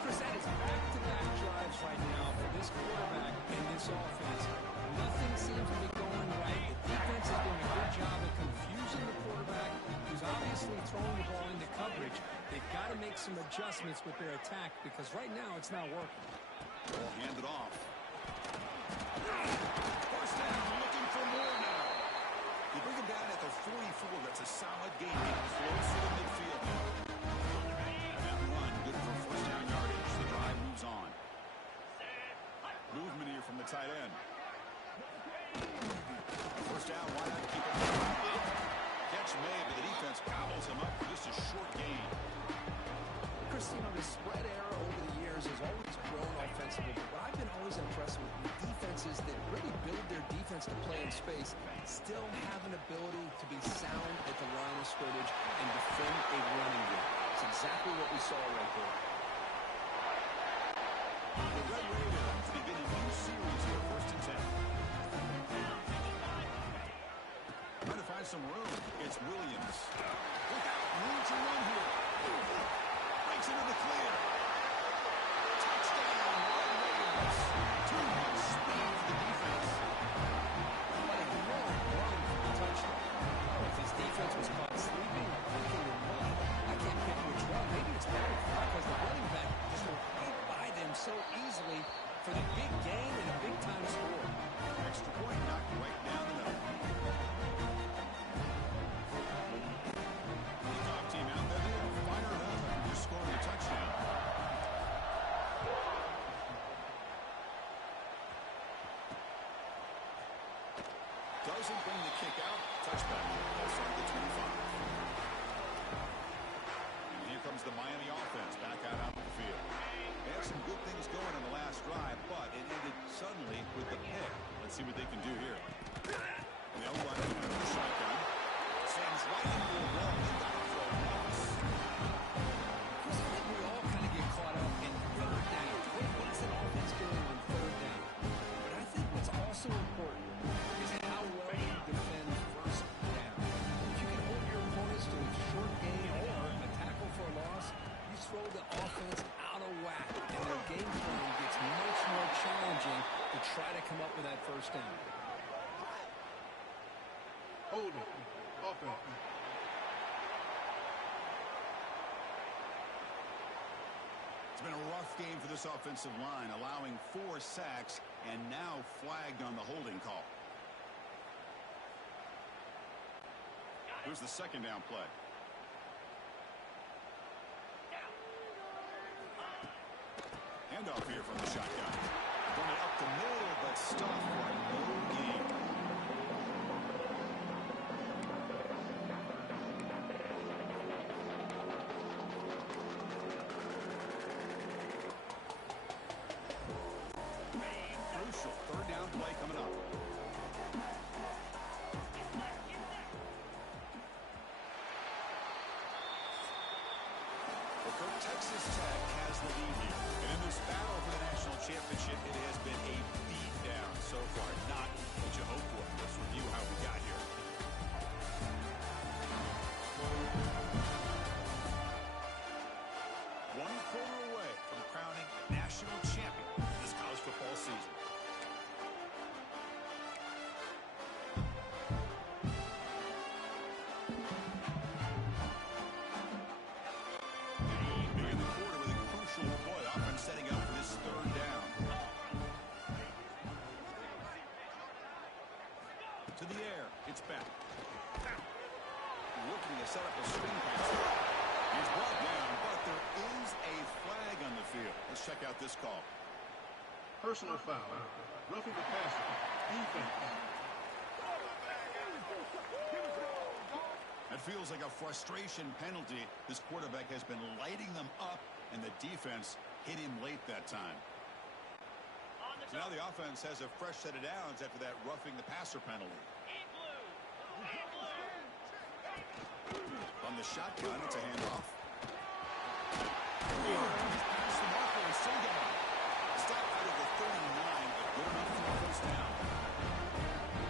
Chris, that is back-to-back drives right now for this quarterback and this offense. Nothing seems to be going right. The defense is doing a good job of confusing the quarterback, who's obviously throwing the ball into coverage. They've got to make some adjustments with their attack because right now it's not working. Ball handed off. First down, looking for more now. You bring him down at the 44. That's a solid gain. Close to the midfield now. And that run, good for first down yardage. The drive moves on. Movement here from the tight end. First down, why not keep it moving? Catch made, but the defense gobbles him up for just a short gain. Chris, you know, the spread era over the years has always grown offensively, but what I've been always impressed with defenses that really build their defense to play in space still have an ability to be sound at the line of scrimmage and defend a running game. It's exactly what we saw right there. The Red Raiders begin a new series here, 1st and 10. Trying to find some room. It's Williams. Look out, room to run here. Breaks into the clear. Touchdown, Red Raiders. Too much speed for the defense. What a long run for the touchdown. If this defense was caught sleeping or thinking in mud, I can't pick which one. Maybe it's better because the running back just went right by them so easily for the big gain and a big-time score. Extra point knocked right down the middle. Kickoff team out there. They are fired up after just scoring a touchdown. Doesn't bring the kick out. Touchback. Ball started at the 25. And here comes the Miami offense back out on the field. They had some good things going in the last drive. first down. Holding. Offense. It's been a rough game for this offensive line, allowing 4 sacks and now flagged on the holding call. Here's the second down play. Handoff here from the shotgun. Run it up the middle, but stuffed for no gain. Crucial third down play coming up. Texas Tech has the lead here. And in this battle for the national championship, it has been a beatdown so far. Not what you hoped for. Let's review how we got here. One quarter away from crowning a national champion this college football season. To the air. It's back. Looking to set up a screen pass. He's brought down, but there is a flag on the field. Let's check out this call. Personal foul. Roughing the passer. Defense. It feels like a frustration penalty. This quarterback has been lighting them up, and the defense hit him late that time. So now the offense has a fresh set of downs after that roughing the passer penalty. On the shotgun, it's a handoff. Past the marker and still down. Stop out of the 39, but good enough for a first down.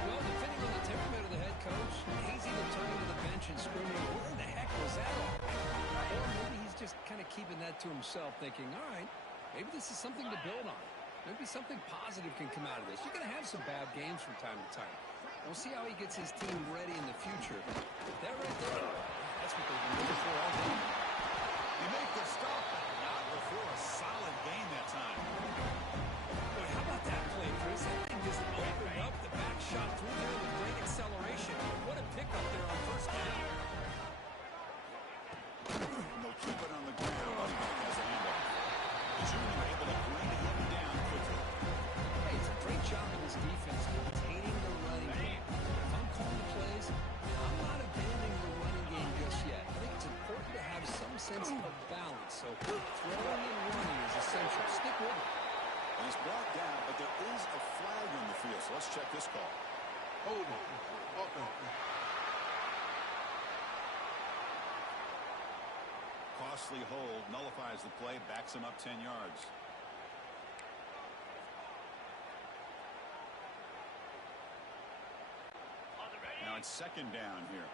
Well, depending on the temperament of the head coach, he's either turning to the bench and screaming, where the heck was that all? Or maybe he's just kind of keeping that to himself, thinking, all right, maybe this is something to build on. Maybe something positive can come out of this. You're going to have some bad games from time to time. We'll see how he gets his team ready in the future. That right there, that's what they've been looking for all day. You make the stop, but not before a solid gain that time. Boy, how about that play, Chris? That thing just opened up the back shot through there with great acceleration. What a pickup there on first down. And they'll keep it on the ground. Running back has a handoff. The junior able to bring him down quickly. Hey, it's a great job of this defense containing the running game. If I'm calling the plays, I'm not abandoning the running game just yet. I think it's important to have some sense of balance. So throwing and running is essential. Stick with it. And he's brought down, but there is a flag on the field. So let's check this call. Holding. Offense. Costly hold, nullifies the play, backs him up 10 yards. Now it's second down here.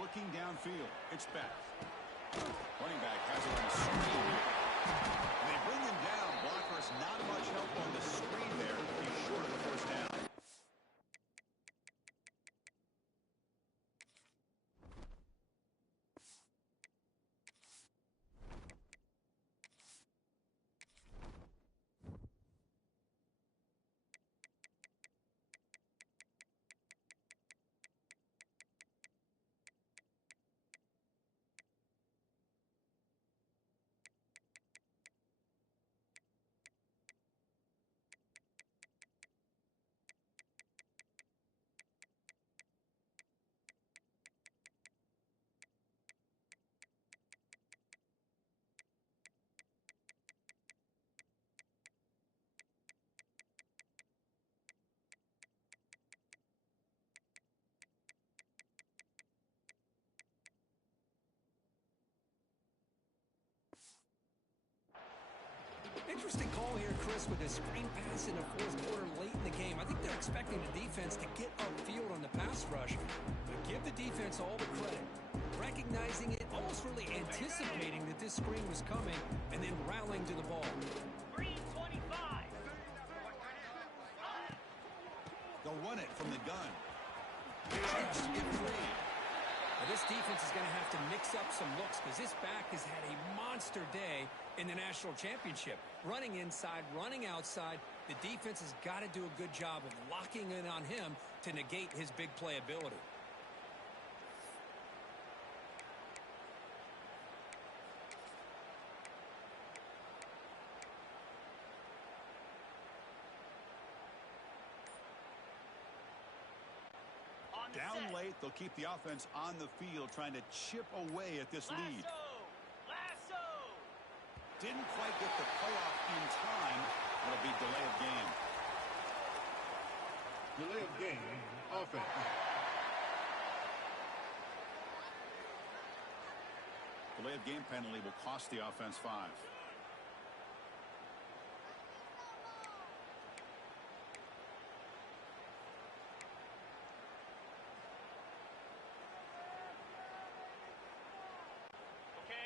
Looking downfield, it's back. Running back has it on the screen. They bring him down. Blockers not much help on the screen there. He's short of the first down. this with a screen pass in the fourth quarter late in the game. I think they're expecting the defense to get upfield on the pass rush. But give the defense all the credit. Recognizing it, almost really anticipating that this screen was coming, and then rallying to the ball. Green 25. They'll run it from the gun. Tries to get free. Now, this defense is going to have to mix up some looks because this back has had a monster day in the national championship. Running inside, running outside. The defense has got to do a good job of locking in on him to negate his big play ability. Down late, they'll keep the offense on the field, trying to chip away at this lead. Lasso. Didn't quite get the playoff in time. It'll be delay of game. Delay of game, offense. Delay of game penalty will cost the offense 5.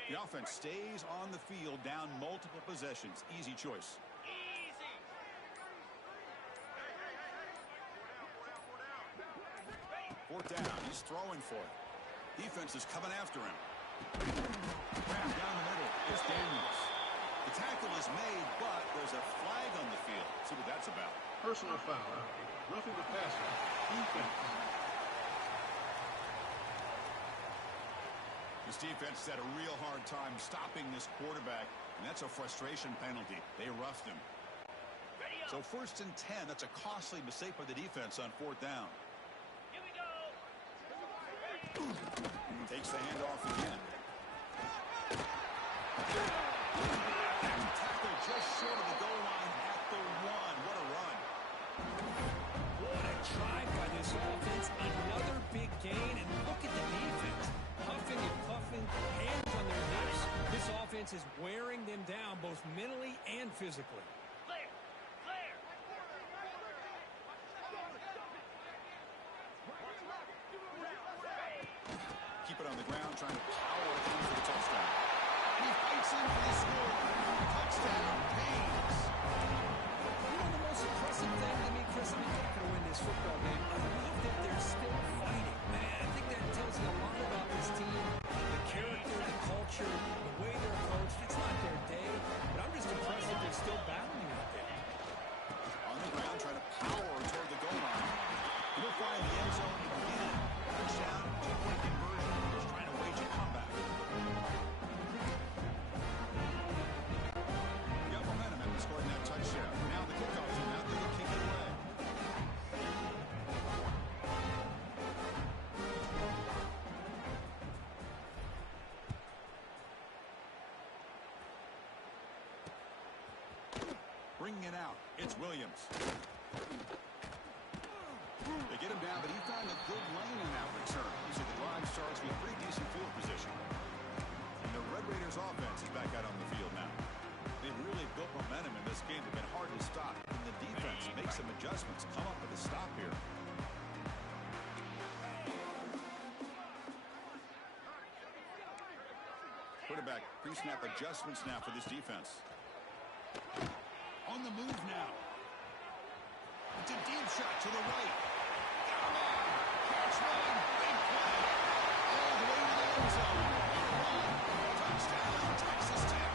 The offense stays on the field, down multiple possessions. Easy choice. Easy. Fourth down. He's throwing for it. Defense is coming after him. Grab down the middle. It's Daniels. The tackle is made, but there's a flag on the field. See what that's about. Personal foul. Roughing the passer. Defense. This defense had a real hard time stopping this quarterback, and that's a frustration penalty. They roughed him. So 1st and 10, that's a costly mistake by the defense on 4th down. Here we go. Takes the handoff again. Tackle just short of the goal line at the 1. What a run. What a drive by this offense. Another big gain, and look at the defense. Huffing and puffing, hands on their hips. This offense is wearing them down both mentally and physically. Clear. Clear. Keep it on the ground, trying to power it through for the touchdown. He fights in for the score. Touchdown, Haynes. You know the most impressive thing to me, Chris, I mean, they're not going to win this football game. I love that they're still fighting, man. I think that tells you a lot about this team, the character, the culture, the way they're coached. It's not their day, but I'm just impressed that they're still battling out there. On the ground, trying to power toward the goal line. He'll find the end zone again. Touchdown, 2-point conversion. He's trying to wage a comeback. Got momentum after scoring that touchdown. Now the kickoff team out there to kick it away. Bringing it out, it's Williams. They get him down, but he found a good lane in that return. You see the drive starts with pretty decent field position. And the Red Raiders offense is back out on the field now. They've really built momentum in this game. They've been hard to stop. And the defense makes some adjustments, come up with a stop here. Quarterback pre-snap adjustments now for this defense. On the move now. It's a deep shot to the right. Got a man. Catch one. Big play. All the way to the end zone. Touchdown, Texas Tech.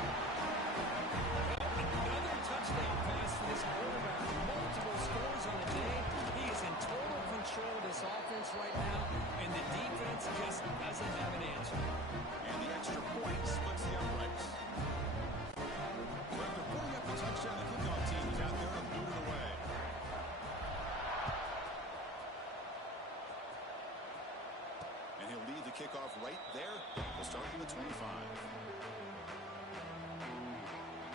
Another touchdown pass for this quarterback. Multiple scores on the day. He is in total control of this offense right now, and the defense just doesn't have an answer. And the extra point splits the uprights. So after putting up the touchdown, the kickoff team is out there to boot it away. And he'll lead the kickoff right there. They'll start from the 25.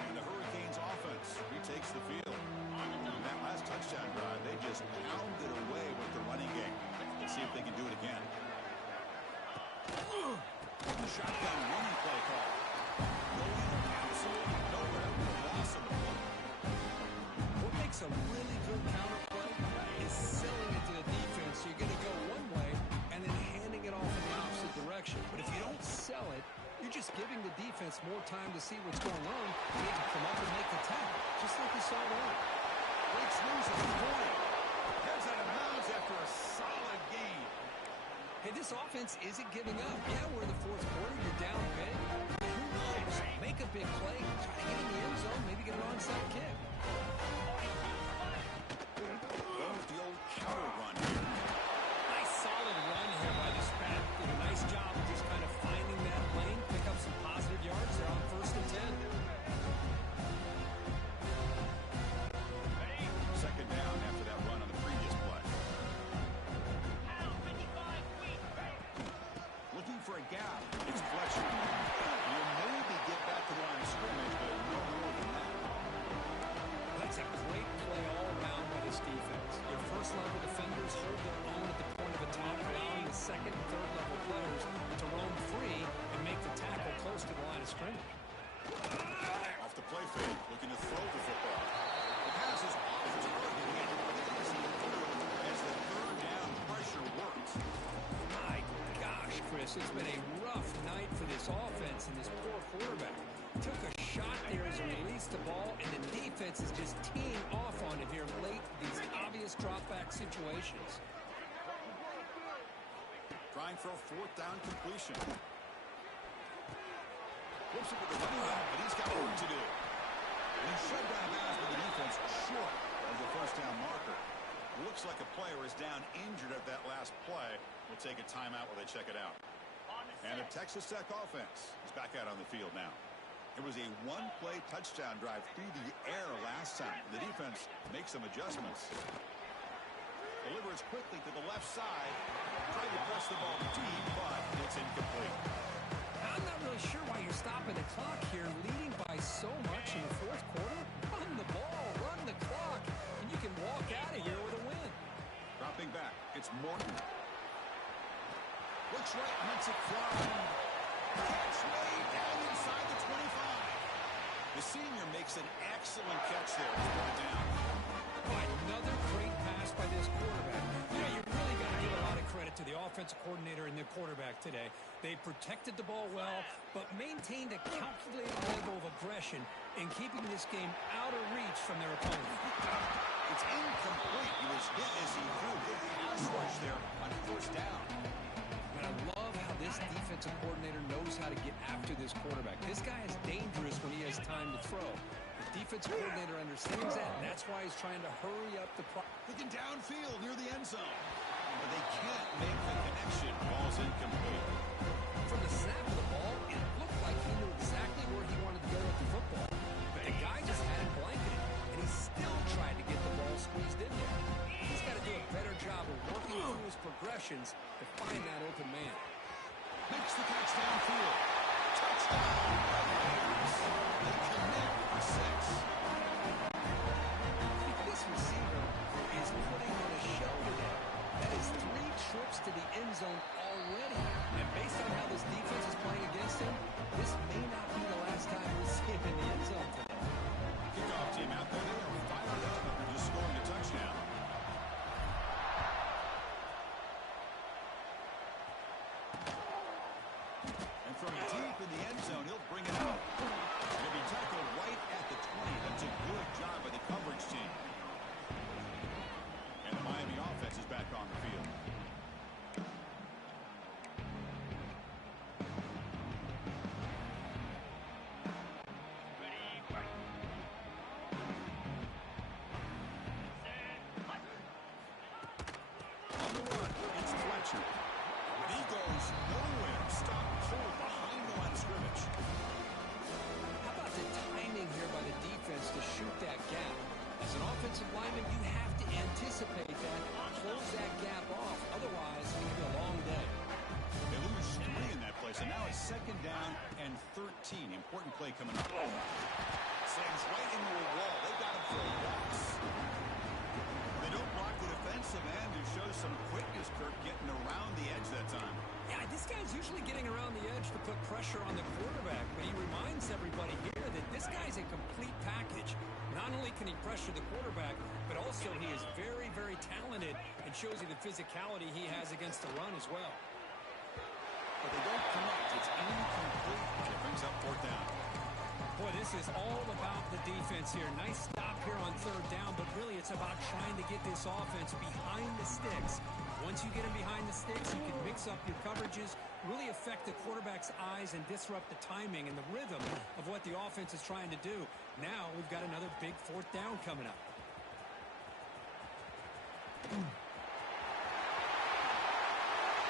And the Hurricanes offense retakes the field. On that last touchdown drive, they just pounded away with the running game. Let's see if they can do it again. The shotgun running play call. Going absolutely nowhere with a loss of the play. makes a really good counter play is selling it to the defense. So you're going to go one way and then handing it off in the opposite direction. But if you don't sell it, you're just giving the defense more time to see what's going on. They can come up and make the tackle, just like you saw there. Breaks loose at the point. Heads out of bounds after a solid game. Hey, this offense isn't giving up. Yeah, we're in the fourth quarter. You're down big. But who knows? Make a big play. Try to get in the end zone. Maybe get an onside kick. Goes the old counter run here. Nice solid run here by this back. Did a nice job of just kind of finding that lane. Pick up some positive yards. They're on 1st and 10. Second down after that run on the previous play. Looking for a gap. It's Fletcher. Will maybe get back to the line of scrimmage, but no more than that. That's a great play all around by this defense. Your first level defenders hold their own at the point of attack, allowing the second and third level players to roam free and make the tackle close to the line of scrimmage. Off the play fake, looking to throw the football. The pass is off the target and easy to throw as the third down pressure works. My gosh, Chris, it's been a rough night for this offense and this poor quarterback. Took a shot there as he released the ball, and the defense is just teeing off on it here late, these obvious drop-back situations. Trying for a fourth down completion. Flips it to the running back, but he's got work to do. And he's shoved out of bounds with the defense short of the first down marker. Looks like a player is down injured at that last play. We'll take a timeout while they check it out. And the Texas Tech offense is back out on the field now. It was a one-play touchdown drive through the air last time. The defense makes some adjustments. Delivers quickly to the left side. Tried to press the ball deep, but it's incomplete. I'm not really sure why you're stopping the clock here, leading by so much in the fourth quarter. Run the ball, run the clock, and you can walk out of here with a win. Dropping back, it's Morton. Looks right, lets it fly. Catch made down inside the 25. The senior makes an excellent catch there. He's brought down. Another great pass by this quarterback. You know, you really got to give a lot of credit to the offensive coordinator and the quarterback today. They protected the ball well, but maintained a calculated level of aggression in keeping this game out of reach from their opponent. It's incomplete. He was hit as he threw the pass rush there on first down. But I love how this defensive coordinator knows how to get after this quarterback. This guy is dangerous when he has time to throw. The defensive coordinator understands that, and that's why he's trying to hurry up the process. Looking downfield near the end zone. But they can't make the connection. Ball's incomplete. From the snap of the ball, it looked like he knew exactly where he wanted to go with the football. But the guy just had him blanketed, and he still tried to get the ball squeezed in there. He's got to do a better job of working through his progressions to find that open man. Makes the catch downfield. Touchdown. They connect for 6. This receiver is putting on a show today. That is 3 trips to the end zone already. And based on how this defense is playing against him, this may not be the last time we see him in the end zone today. Kickoff team out there. They are fired up after just scoring a touchdown. And from deep in the end zone, he'll bring it out. He'll be tackled right at the 20. That's a good job by the coverage team. And the Miami offense is back on the field. On the run, it's Fletcher. When he goes nowhere, stopped cold behind the line of scrimmage. How about the timing here by the defense to shoot that gap? As an offensive lineman, you have to anticipate that, close that gap off. Otherwise, it's going to be a long day. They lose 3 in that play, so now it's second down and 13. Important play coming up. Slams right into a wall. They got him for a loss. They don't block the defensive end, who shows some quickness, Kirk, getting around the edge that time. Yeah, this guy's usually getting around the edge to put pressure on the quarterback, but he reminds everybody here that this guy's a complete package. Not only can he pressure the quarterback, but also he is very, very talented and shows you the physicality he has against the run as well. But they don't connect. It's incomplete, and it brings up fourth down. Boy, this is all about the defense here. Nice stop here on third down, but really it's about trying to get this offense behind the sticks. Once you get him behind the sticks, you can mix up your coverages, really affect the quarterback's eyes and disrupt the timing and the rhythm of what the offense is trying to do. Now we've got another big fourth down coming up.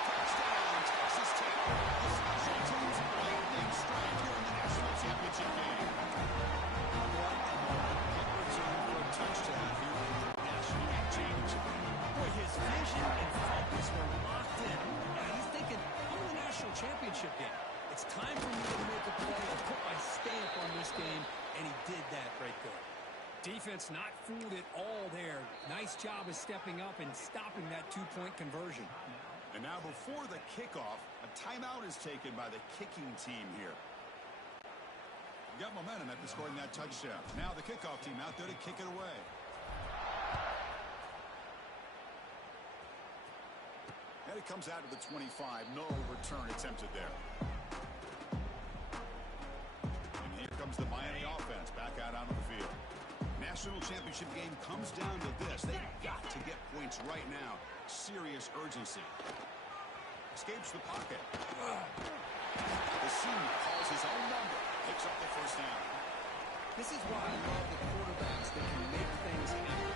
Touchdown, Texas Tech. The special teams lightning strike here in the national championship game. What a moment. Kick return for a touchdown here in the national championship game. Boy, his vision and focus were locked in. And he's thinking, I'm in the national championship game. It's time for me to make a play and put my stamp on this game, and he did that right there. Defense not fooled at all there. Nice job of stepping up and stopping that two-point conversion. And now before the kickoff, a timeout is taken by the kicking team here. Got momentum after scoring that touchdown. Now the kickoff team out there to kick it away. And it comes out to the 25. No return attempted there. And here comes the Miami offense back out onto the field. National championship game comes down to this. They've got to get points right now. Serious urgency. Escapes the pocket. The senior calls his own number. Picks up the first down. This is why I love the quarterbacks that can make things happen.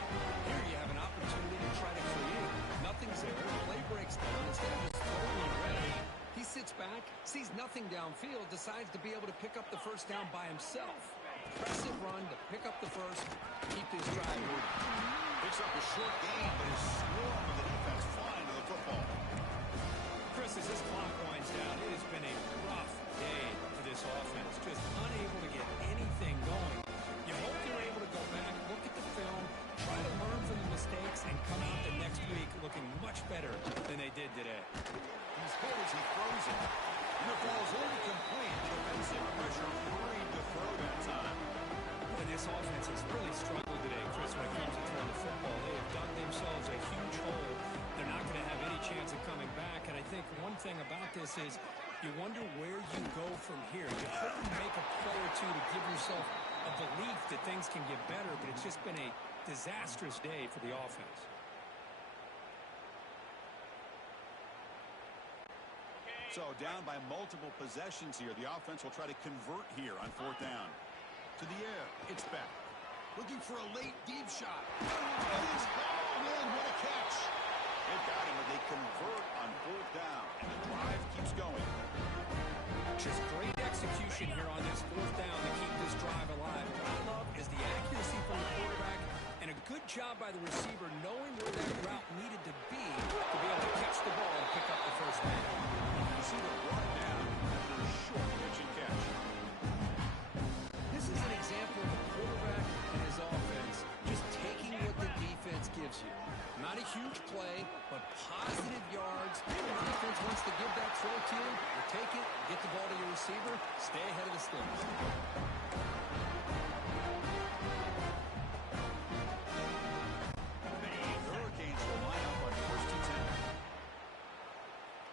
Here you have an opportunity to try to create. Nothing's there. The play breaks down. Instead of just throwing it away, he sits back, sees nothing downfield, decides to be able to pick up the first down by himself. Press and run to pick up the first, keep this drive moving. Picks up a short gain, but is swarmed with the defense flying to the football. Chris, as this clock winds down, it has been a rough day for this offense. Just unable to get anything going. You hope they're able to go back, look at the film, try to learn from the mistakes, and come out the next week looking much better than they did today. He's hit as he throws it. And the ball's incomplete. Defensive pressure hurried to throw that time. Boy, this offense has really struggled today, Chris, when it comes to throwing the football. They have dug themselves a huge hole. They're not going to have any chance of coming back. And I think one thing about this is you wonder where you go from here. You hope you make a play or two to give yourself a belief that things can get better, but it's just been a disastrous day for the offense. So down by multiple possessions here. The offense will try to convert here on fourth down. To the air. It's back. Looking for a late deep shot. And it's hauled in. What a catch. It got him, but they convert on fourth down. And the drive keeps going. Just great execution here on this fourth down to keep this drive alive. What I love is the accuracy from the quarterback and a good job by the receiver knowing where that route needed to be able to catch the ball and pick up the first down. You see the brought down after a short pitch and catch. This is an example of a quarterback and his offense just taking what the defense gives you. Not a huge play, but positive yards. The defense wants to give that throw to you. You take it, get the ball to your receiver, stay ahead of the sticks. The Hurricanes will line up on first and 10.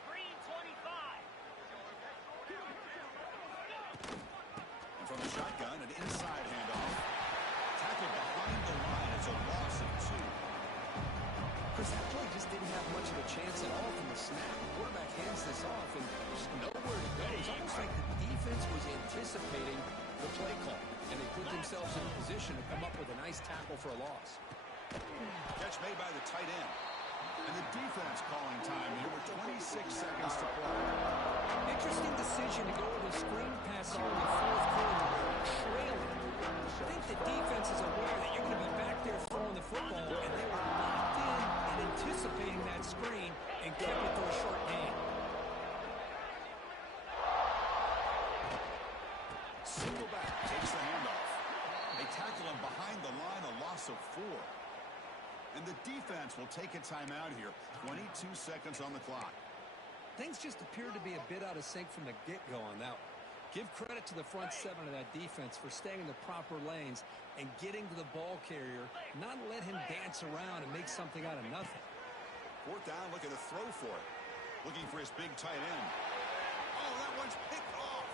Green 25. And from the shotgun, an inside handoff. Tackled behind the line. It's a loss of 2. Chris, that play just didn't have much of a chance at all from the snap. The quarterback hands this off and just nowhere to go. It's almost like the defense was anticipating the play call, and they put themselves in a position to come up with a nice tackle for a loss. Catch made by the tight end. And the defense calling time here with 26 seconds to play. Interesting decision to go with a screen pass here in the fourth quarter, trailing. I think the defense is aware that you're going to be back there throwing the football, and they were locked in and anticipating that screen and kept it to a short gain. Single back takes the handoff. They tackle him behind the line, a loss of 4. And the defense will take a timeout here. 22 seconds on the clock. Things just appeared to be a bit out of sync from the get-go on that one. Give credit to the front seven of that defense for staying in the proper lanes and getting to the ball carrier, not let him dance around and make something out of nothing. Fourth down, looking to throw for it. Looking for his big tight end. Oh, that one's picked off.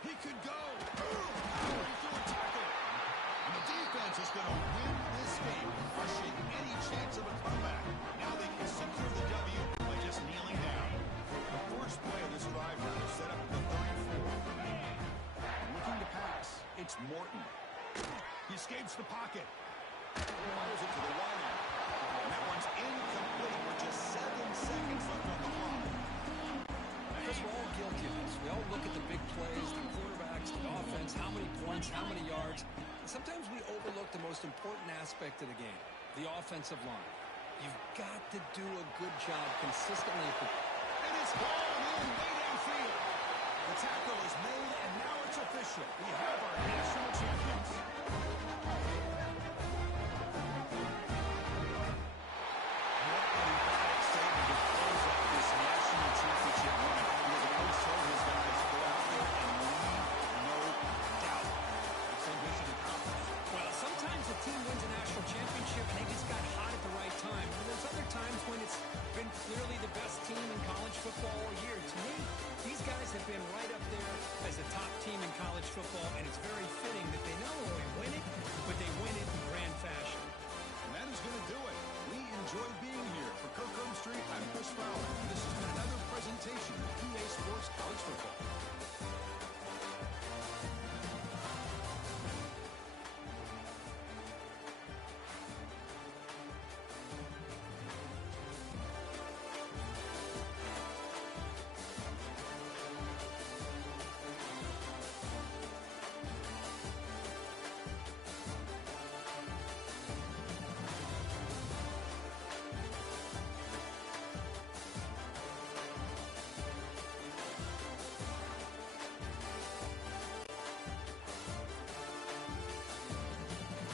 He could go. Powering through a tackle. And the defense is going to win this game, crushing any chance of a comeback. Now they can secure the W by just kneeling down. The first play of this drive now is set up at the 34. Looking to pass. It's Morton. He escapes the pocket. Fires it to the wide. And that one's incomplete with just 7 seconds left on the clock. Because we're all guilty of this. We all look at the big plays, the quarterbacks, the offense, how many points, how many yards. And sometimes we overlook the most important aspect of the game, the offensive line. You've got to do a good job consistently. And it's gone in way downfield. The tackle is made, and now it's official. We have our national champions. What an emphatic statement to close out this national championship run. He has always told his guys, go out there and leave no doubt. It's a mission accomplished. Well, sometimes a team wins a national championship and they just got hot at the right time. And there's other times when it's been clearly the best team in college football all year. To me, these guys have been right up there as a top team in college football, and it's very fitting that they not only win it, but they win it in grand fashion. And that is going to do it. We enjoyed being here. For Kirk Herbstreit,